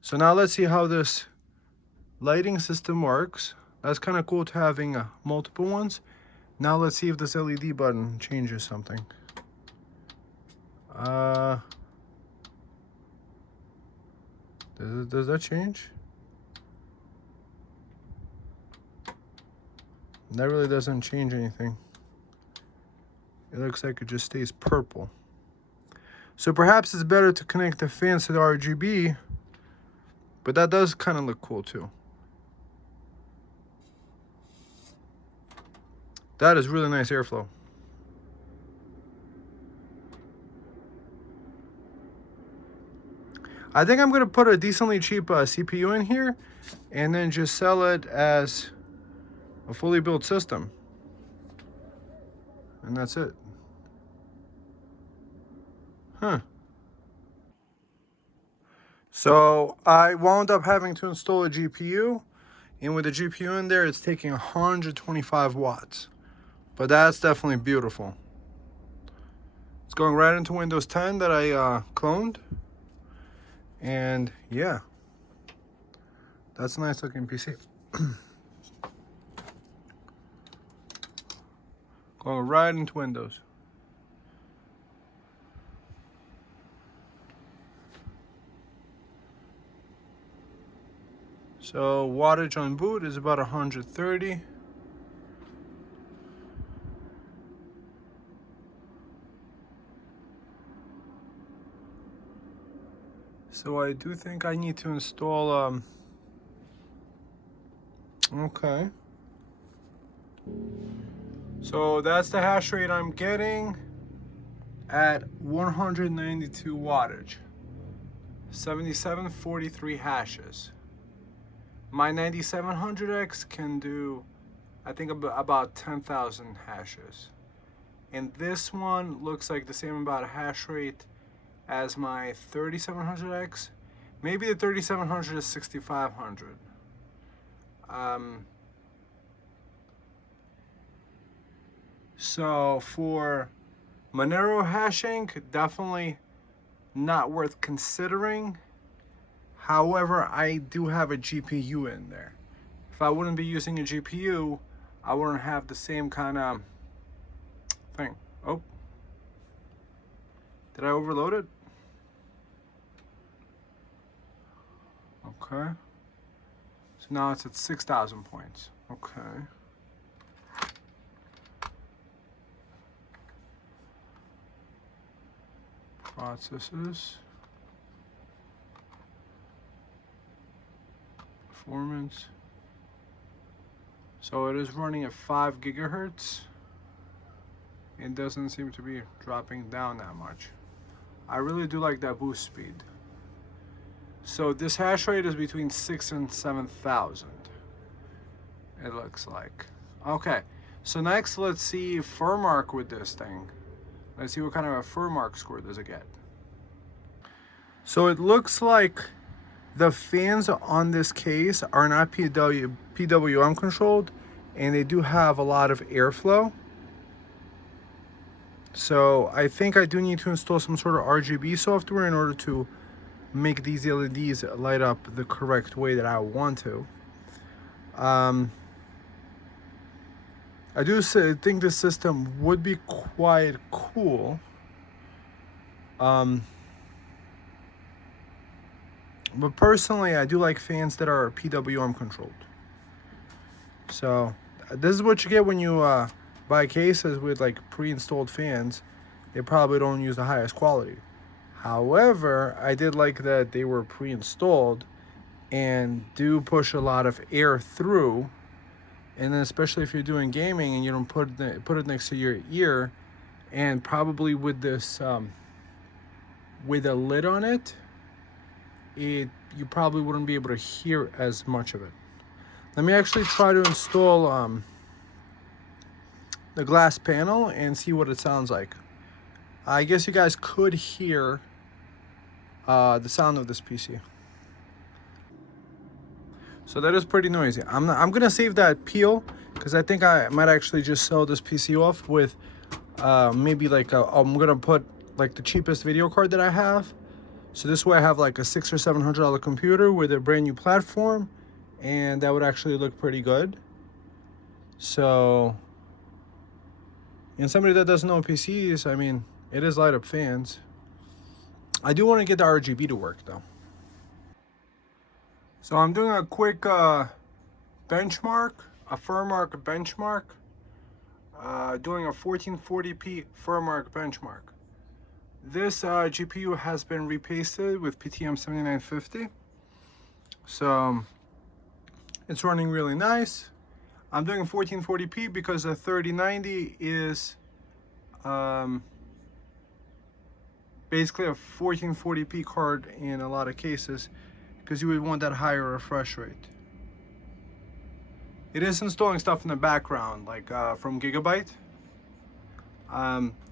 So now let's see how this lighting system works. That's kind of cool to having multiple ones. Now let's see if this LED button changes something. Does that change? That really doesn't change anything. It looks like it just stays purple. So perhaps it's better to connect the fans to the RGB, but that does kind of look cool too. That is really nice airflow. I think I'm gonna put a decently cheap CPU in here and then just sell it as a fully built system. And that's it. Huh. So I wound up having to install a GPU, and with the GPU in there, it's taking 125 watts. But that's definitely beautiful. It's going right into Windows 10 that I cloned. And yeah, that's a nice looking PC. Going right into Windows. So wattage on boot is about 130. So I do think I need to install, okay. So that's the hash rate I'm getting at 192 wattage. 7743 hashes. My 9700X can do, I think, about 10,000 hashes. And this one looks like the same amount of hash rate as my 3700X. Maybe the 3700 is 6500. So for Monero hashing, definitely not worth considering. However, I do have a GPU in there. If I wouldn't be using a GPU, I wouldn't have the same kind of thing. Oh, did I overload it? Okay. So now it's at 6,000 points. Okay. Processes. Performance. So it is running at 5 gigahertz. It doesn't seem to be dropping down that much. I really do like that boost speed. So this hash rate is between 6,000 and 7,000. It looks like. Okay. So next, let's see Furmark with this thing. Let's see what kind of a Furmark score does it get. So it looks like the fans on this case are not PWM controlled, and they do have a lot of airflow. So I think I do need to install some sort of RGB software in order to make these LEDs light up the correct way that I want to. I do think this system would be quite cool. But personally, I do like fans that are PWM controlled. So this is what you get when you buy cases with like pre-installed fans. They probably don't use the highest quality. However, I did like that they were pre-installed and do push a lot of air through. And then especially if you're doing gaming and you don't put it next to your ear, and probably with this with a lid on it, you probably wouldn't be able to hear as much of it. Let me actually try to install the glass panel and see what it sounds like. I guess you guys could hear the sound of this PC. So that is pretty noisy. I'm gonna save that peel because I think I might actually just sell this PC off with maybe like I'm gonna put like the cheapest video card that I have. So this way I have like a $600 or $700 computer with a brand new platform, and that would actually look pretty good. So, and somebody that doesn't know PCs, I mean, it is light up fans. I do want to get the RGB to work though. So I'm doing a quick benchmark, a FurMark benchmark, doing a 1440p FurMark benchmark. This GPU has been repasted with PTM7950. So it's running really nice. I'm doing 1440p because the 3090 is basically a 1440p card in a lot of cases, because you would want that higher refresh rate. It is installing stuff in the background, like from Gigabyte,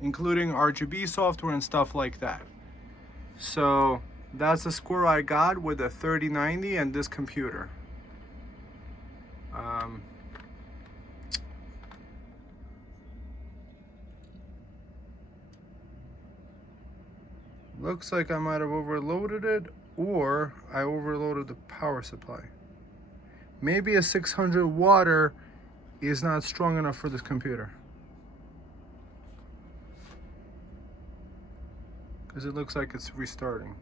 including RGB software and stuff like that. So that's the score I got with the 3090 and this computer. Looks like I might have overloaded it, or I overloaded the power supply. Maybe a 600 watt is not strong enough for this computer, because it looks like it's restarting.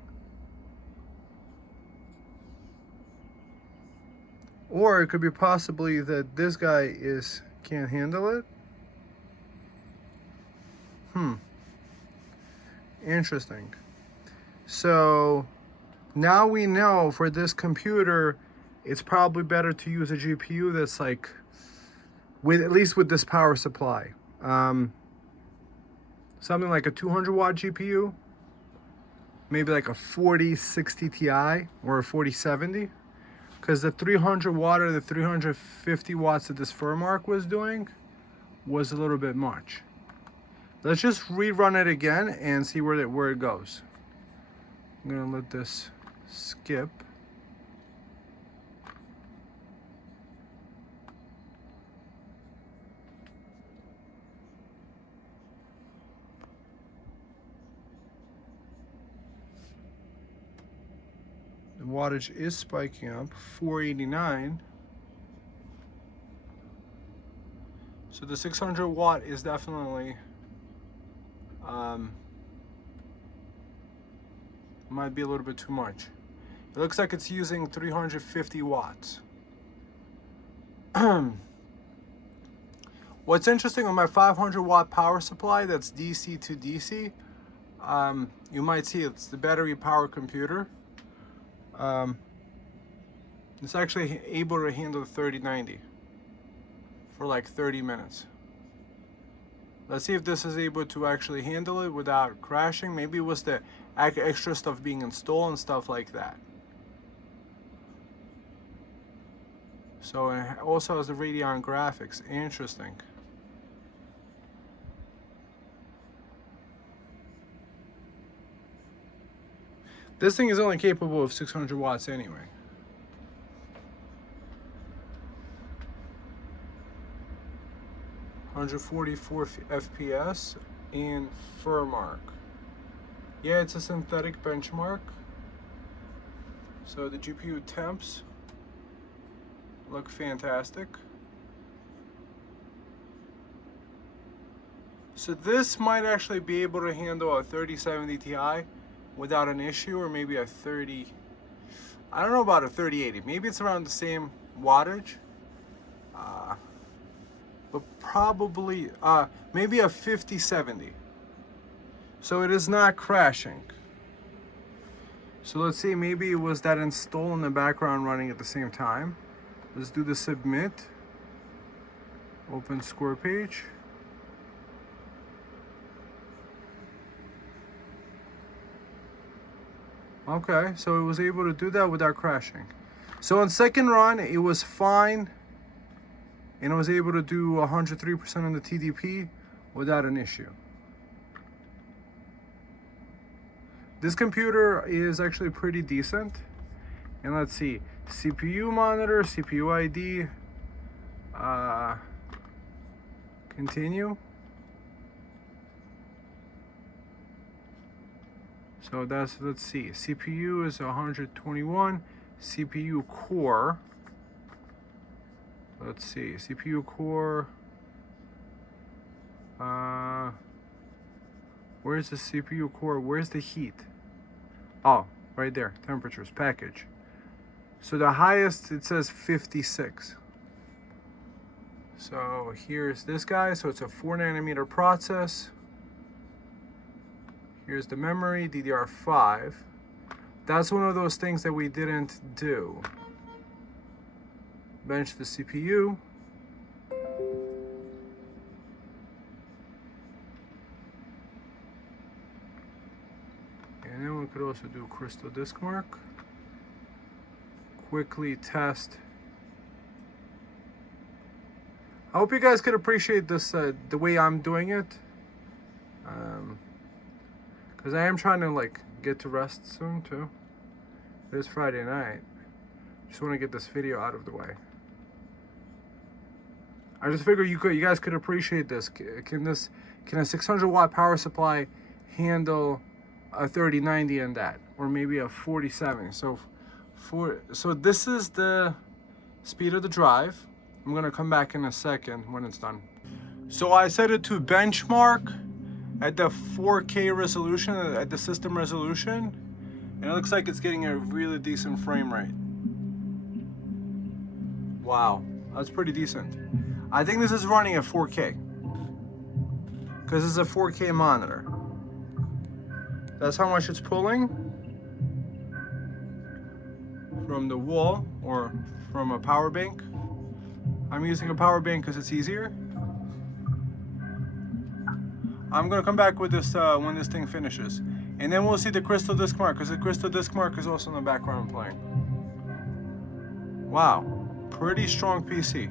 Or it could be possibly that this guy can't handle it. Interesting. So now we know for this computer, it's probably better to use a GPU that's like, at least with this power supply. Something like a 200 watt GPU, maybe like a 4060 Ti or a 4070. Because the 300 watt or the 350 watts that this FurMark was doing was a little bit much. Let's just rerun it again and see where it goes. I'm gonna let this skip. The wattage is spiking up, 489. So the 600 watt is definitely might be a little bit too much. It looks like it's using 350 watts. What's interesting on my 500 watt power supply that's DC to DC, you might see it's the battery power computer. It's actually able to handle the 3090 for like 30 minutes. Let's see if this is able to actually handle it without crashing. Maybe it was the extra stuff being installed and stuff like that. So it also has the Radeon graphics. Interesting. This thing is only capable of 600 watts anyway. .144 FPS. in Furmark. Yeah, it's a synthetic benchmark. So the GPU temps look fantastic. So this might actually be able to handle a 3070 Ti without an issue, or maybe a 30, I don't know about a 3080. Maybe it's around the same wattage. But probably, maybe a 5070. So it is not crashing. So let's see, maybe it was that install in the background running at the same time. Let's do the submit. Open score page. Okay, so it was able to do that without crashing. So on second run, it was fine. And it was able to do 103% on the TDP without an issue. This computer is actually pretty decent. And let's see, CPU monitor, CPU ID, continue. So that's, let's see, CPU is 121, CPU core. Let's see, CPU core. Where's the CPU core? Where's the heat? Oh, right there, temperatures, package. So the highest, it says 56. So here's this guy. So it's a 4 nanometer process. Here's the memory, DDR5. That's one of those things that we didn't do. Bench the CPU. And then we could also do crystal disk mark. Quickly test. I hope you guys could appreciate this, the way I'm doing it. Because I am trying to like get to rest soon too. It's Friday night. Just want to get this video out of the way. I just figured you guys could appreciate this. Can a 600 watt power supply handle a 3090 and that, or maybe a 4070? So this is the speed of the drive. I'm gonna come back in a second when it's done. So I set it to benchmark at the 4K resolution, at the system resolution, and it looks like it's getting a really decent frame rate. Wow, that's pretty decent. I think this is running at 4K because it's a 4K monitor. That's how much it's pulling from the wall or from a power bank. I'm using a power bank because it's easier. I'm gonna come back with this when this thing finishes, and then we'll see the crystal disk mark, because the crystal disk mark is also in the background playing. Wow, pretty strong PC.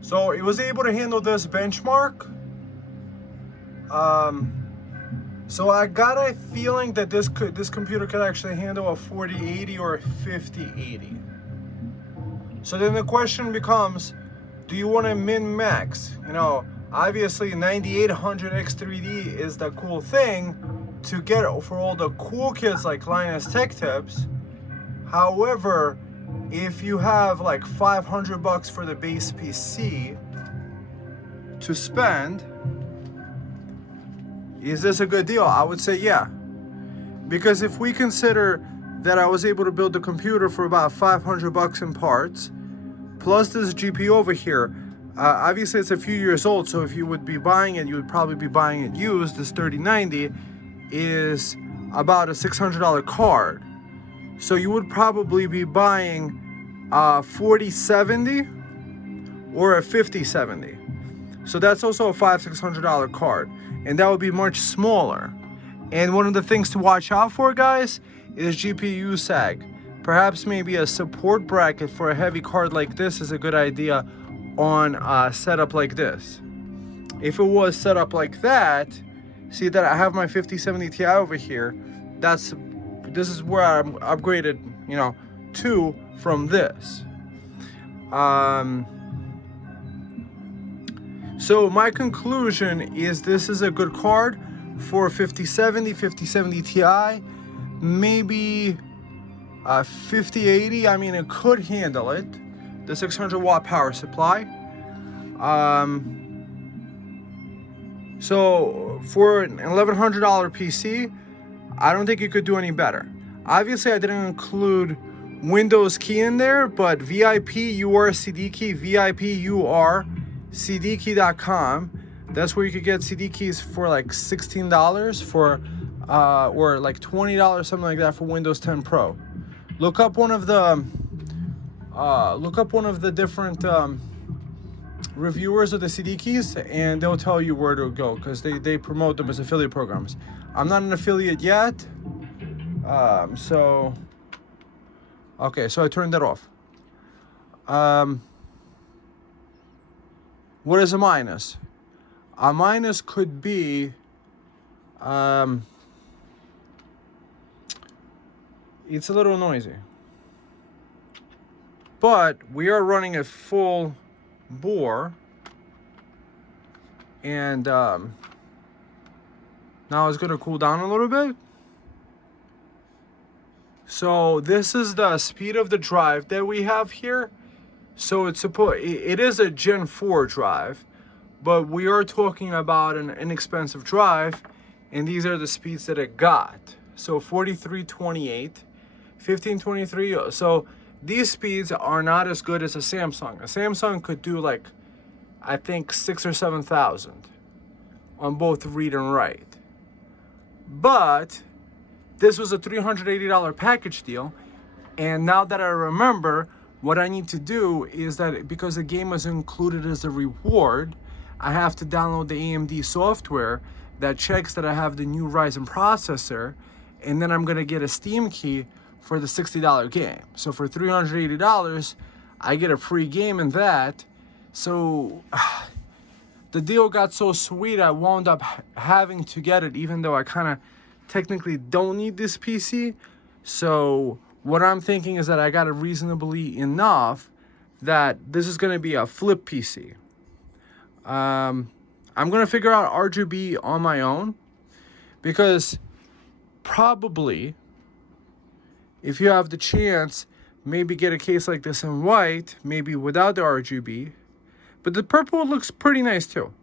So it was able to handle this benchmark. So I got a feeling that this computer could actually handle a 4080 or a 5080. So then the question becomes, do you want to min-max? You know, obviously 9800 X3D is the cool thing to get for all the cool kids like Linus Tech Tips. However, if you have like $500 for the base PC to spend, is this a good deal? I would say yeah. Because if we consider that I was able to build the computer for about $500 in parts, plus this GPU over here, obviously it's a few years old, so if you would be buying it, you would probably be buying it used. This 3090 is about a $600 card. So you would probably be buying a 4070 or a 5070. So that's also a $500-600 card, and that would be much smaller. And one of the things to watch out for, guys, is GPU sag. Perhaps maybe a support bracket for a heavy card like this is a good idea on a setup like this. If it was set up like that, see that I have my 5070 Ti over here, this is where I'm upgraded, you know, to from this. So my conclusion is this is a good card for 5070, 5070 Ti, maybe 5080. I mean, it could handle it. The 600 watt power supply. So for an $1,100 PC, I don't think you could do any better. Obviously, I didn't include Windows key in there, but VIP UR CD key, VIP UR CDkey.com. That's where you could get CD keys for like $16 for, or like $20, something like that for Windows 10 Pro. Look up one of the different reviewers of the CD keys, and they'll tell you where to go because they promote them as affiliate programs. I'm not an affiliate yet, so okay, so I turned that off. What is a minus? A minus could be it's a little noisy, but we are running a full bore, and now it's going to cool down a little bit. So this is the speed of the drive that we have here. So it is a Gen 4 drive, but we are talking about an inexpensive drive, and these are the speeds that it got. So 4328, 1523. So these speeds are not as good as a Samsung. A Samsung could do like, I think 6,000 or 7,000 on both read and write. But this was a $380 package deal, and now that I remember, what I need to do is that because the game was included as a reward, I have to download the AMD software that checks that I have the new Ryzen processor, and then I'm gonna get a Steam key for the $60 game. So for $380, I get a free game in that. So the deal got so sweet, I wound up having to get it, even though I kind of technically don't need this PC. So what I'm thinking is that I got it reasonably enough that this is going to be a flip PC. I'm going to figure out RGB on my own, because probably if you have the chance, maybe get a case like this in white, maybe without the RGB. But the purple looks pretty nice too.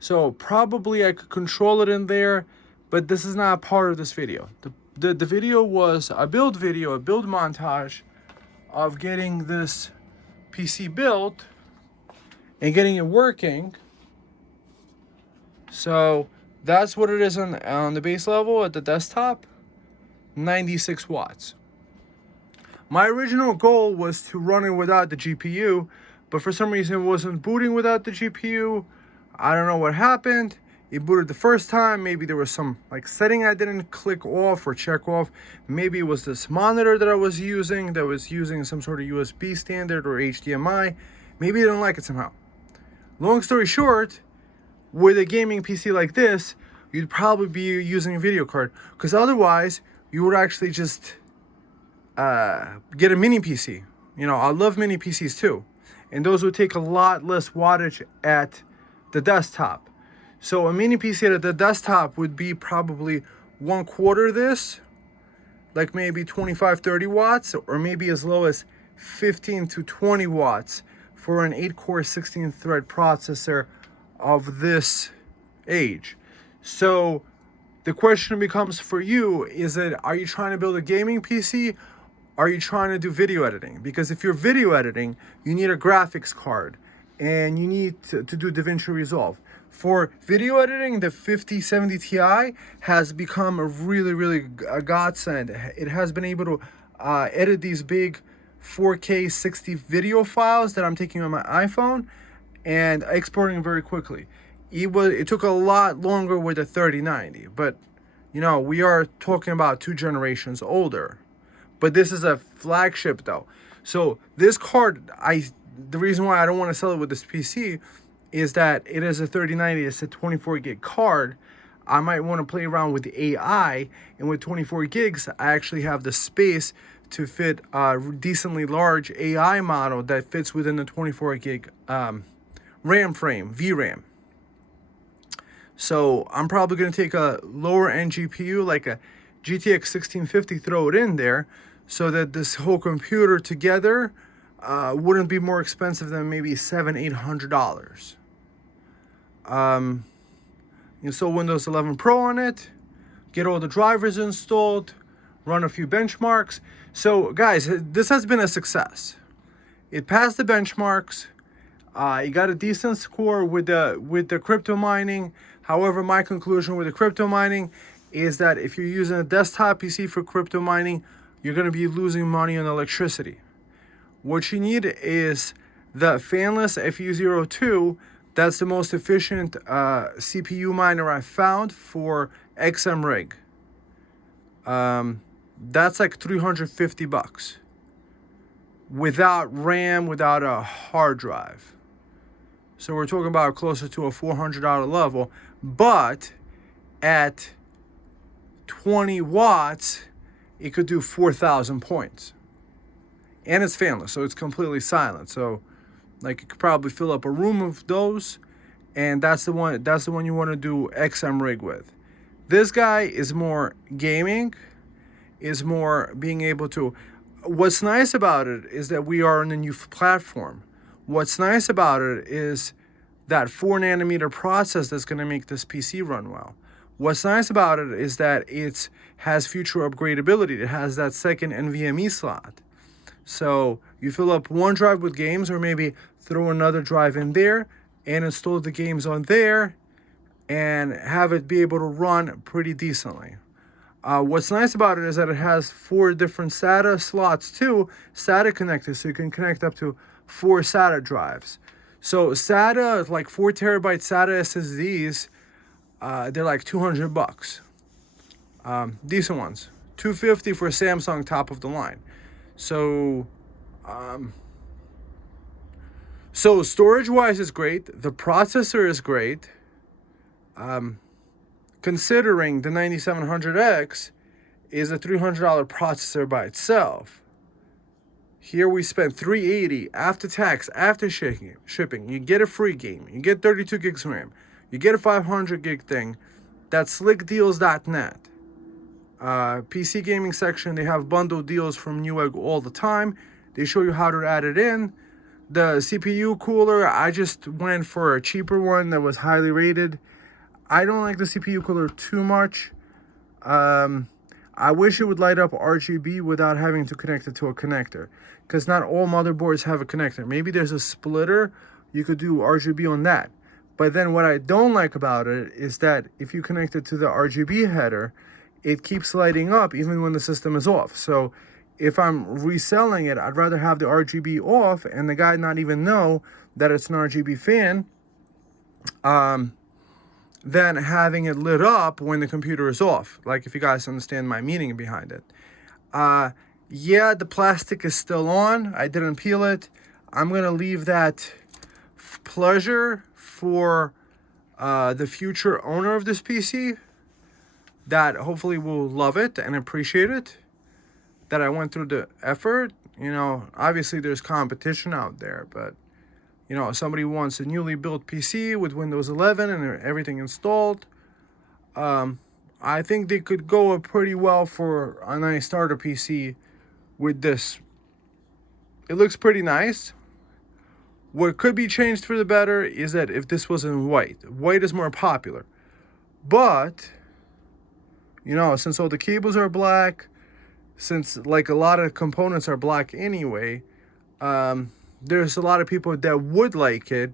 So probably I could control it in there, but this is not part of this video. The video was a build video, a build montage of getting this PC built and getting it working. So that's what it is on the base level at the desktop, 96 watts. My original goal was to run it without the GPU, but for some reason it wasn't booting without the GPU. I don't know what happened. It booted the first time. Maybe there was some like setting I didn't click off or check off. Maybe it was this monitor that I was using that was using some sort of USB standard or HDMI. Maybe I didn't like it somehow. Long story short, with a gaming PC like this, you'd probably be using a video card, because otherwise you would actually just get a mini PC. You know, I love mini PCs too, and those would take a lot less wattage at the desktop. So a mini PC at the desktop would be probably 1/4 this, like maybe 25-30 watts, or maybe as low as 15 to 20 watts for an 8-core 16-thread processor of this age. So the question becomes for you, is it, are you trying to build a gaming PC? Are you trying to do video editing? Because if you're video editing, you need a graphics card and you need to do DaVinci Resolve. For video editing, the 5070 Ti has become a really a godsend. It has been able to edit these big 4K 60 video files that I'm taking on my iPhone and exporting very quickly. It took a lot longer with the 3090, but you know, we are talking about 2 generations older. But this is a flagship though. So this card, the reason why I don't want to sell it with this PC is that it is a 3090, it's a 24 gig card. I might want to play around with the AI, and with 24 gigs, I actually have the space to fit a decently large AI model that fits within the 24 gig RAM frame, VRAM. So I'm probably going to take a lower end GPU, like a GTX 1650, throw it in there, so that this whole computer together wouldn't be more expensive than maybe $700-800. Install Windows 11 Pro on it, get all the drivers installed, run a few benchmarks. So guys, this has been a success. It passed the benchmarks. You got a decent score with the crypto mining. However, my conclusion with the crypto mining is that if you're using a desktop PC for crypto mining, you're going to be losing money on electricity. What you need is the fanless FU02. That's the most efficient CPU miner I've found for XM rig. That's like $350 without RAM, without a hard drive. So we're talking about closer to a $400 level, but at 20 watts, it could do 4,000 points. And it's fanless, so it's completely silent. So like you could probably fill up a room of those, and that's the one you want to do XM rig with. This guy is more gaming, is more being able to. What's nice about it is that we are on a new platform. What's nice about it is that 4nm process that's going to make this PC run well. What's nice about it is that it has future upgradability. It has that second NVMe slot. So you fill up one drive with games, or maybe throw another drive in there and install the games on there and have it be able to run pretty decently. What's nice about it is that it has 4 different SATA slots too, SATA connectors, so you can connect up to 4 SATA drives. So SATA, like 4 terabyte SATA SSDs, they're like $200. Decent ones. $250 for Samsung, top of the line. So, so storage-wise is great. The processor is great. Considering the 9700X is a $300 processor by itself. Here we spent $380 after tax, after shipping. You get a free game. You get 32 gigs RAM. You get a 500 gig thing. That's SLICKDEALS.net. PC gaming section, they have bundle deals from Newegg all the time. They show you how to add it in. The CPU cooler, I just went for a cheaper one that was highly rated. I don't like the CPU cooler too much. I wish it would light up RGB without having to connect it to a connector, because not all motherboards have a connector. Maybe there's a splitter, you could do RGB on that. But then what I don't like about it is that if you connect it to the RGB header, it keeps lighting up even when the system is off. So if I'm reselling it, I'd rather have the RGB off and the guy not even know that it's an RGB fan, than having it lit up when the computer is off. Like, if you guys understand my meaning behind it. Yeah, the plastic is still on. I didn't peel it. I'm going to leave that pleasure for the future owner of this PC, that hopefully will love it and appreciate it, that I went through the effort. You know, obviously there's competition out there, but you know, somebody wants a newly built PC with Windows 11 and everything installed. I think they could go pretty well for a nice starter PC with this. It looks pretty nice. What could be changed for the better is that if this was in white. White is more popular. But, you know, since all the cables are black, since like a lot of components are black anyway, there's a lot of people that would like it.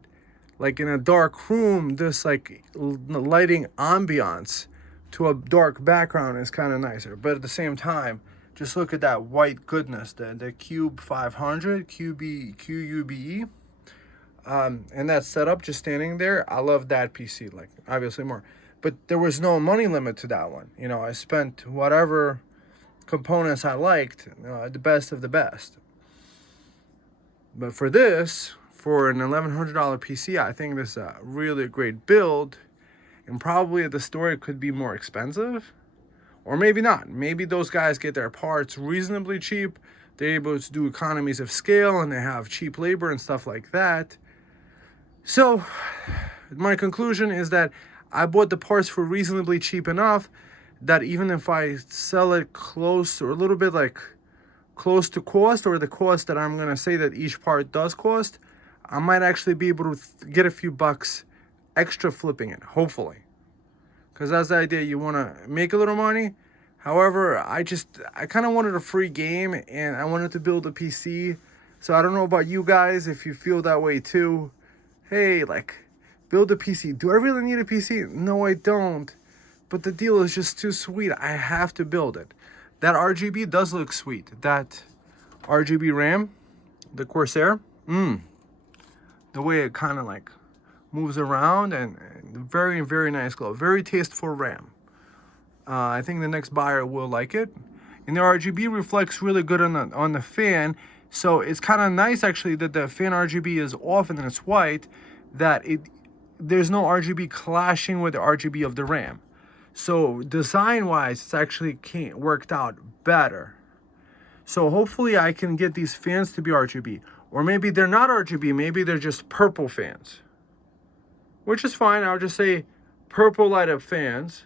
Like in a dark room, this like lighting ambiance to a dark background is kind of nicer. But at the same time, just look at that white goodness, the Cube 500, QUBE. And that setup just standing there, I love that PC, like obviously more. But there was no money limit to that one. You know, I spent whatever components I liked, the best of the best. But for this, for an $1,100 PC, I think this is a really great build. And probably at the store it could be more expensive. Or maybe not. Maybe those guys get their parts reasonably cheap. They're able to do economies of scale and they have cheap labor and stuff like that. So my conclusion is that I bought the parts for reasonably cheap enough that even if I sell it close or a little bit like close to cost, or the cost that I'm going to say that each part does cost, I might actually be able to get a few bucks extra flipping it, hopefully. Because that's the idea. You want to make a little money. However, I kind of wanted a free game, and I wanted to build a PC. So I don't know about you guys, if you feel that way too. Hey, like, build a PC. Do I really need a PC? No, I don't. But the deal is just too sweet. I have to build it. That RGB does look sweet. That RGB RAM, the Corsair, the way it kind of like moves around, and very, very nice glow. Very tasteful RAM. I think the next buyer will like it. And the RGB reflects really good on the fan. So it's kind of nice actually that the fan RGB is off and then it's white, that there's no RGB clashing with the RGB of the RAM. So design-wise, it's actually worked out better. So hopefully I can get these fans to be RGB. Or maybe they're not RGB, maybe they're just purple fans. Which is fine, I'll just say purple light up fans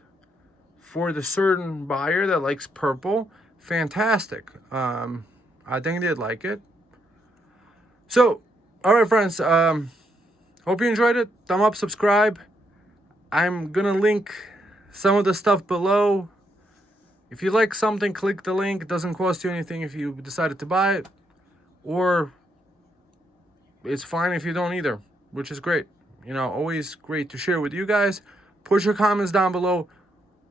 for the certain buyer that likes purple. Fantastic. I think they'd like it. So, all right, friends. Hope you enjoyed it. Thumb up, subscribe. I'm going to link some of the stuff below. If you like something, click the link. It doesn't cost you anything if you decided to buy it. Or it's fine if you don't either, which is great. You know, always great to share with you guys. Put your comments down below.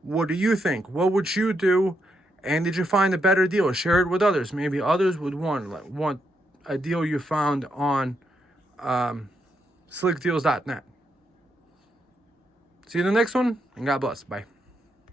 What do you think? What would you do? And did you find a better deal? Share it with others. Maybe others would want a deal you found on SLICKDEALS.net. See you in the next one, and God bless. Bye.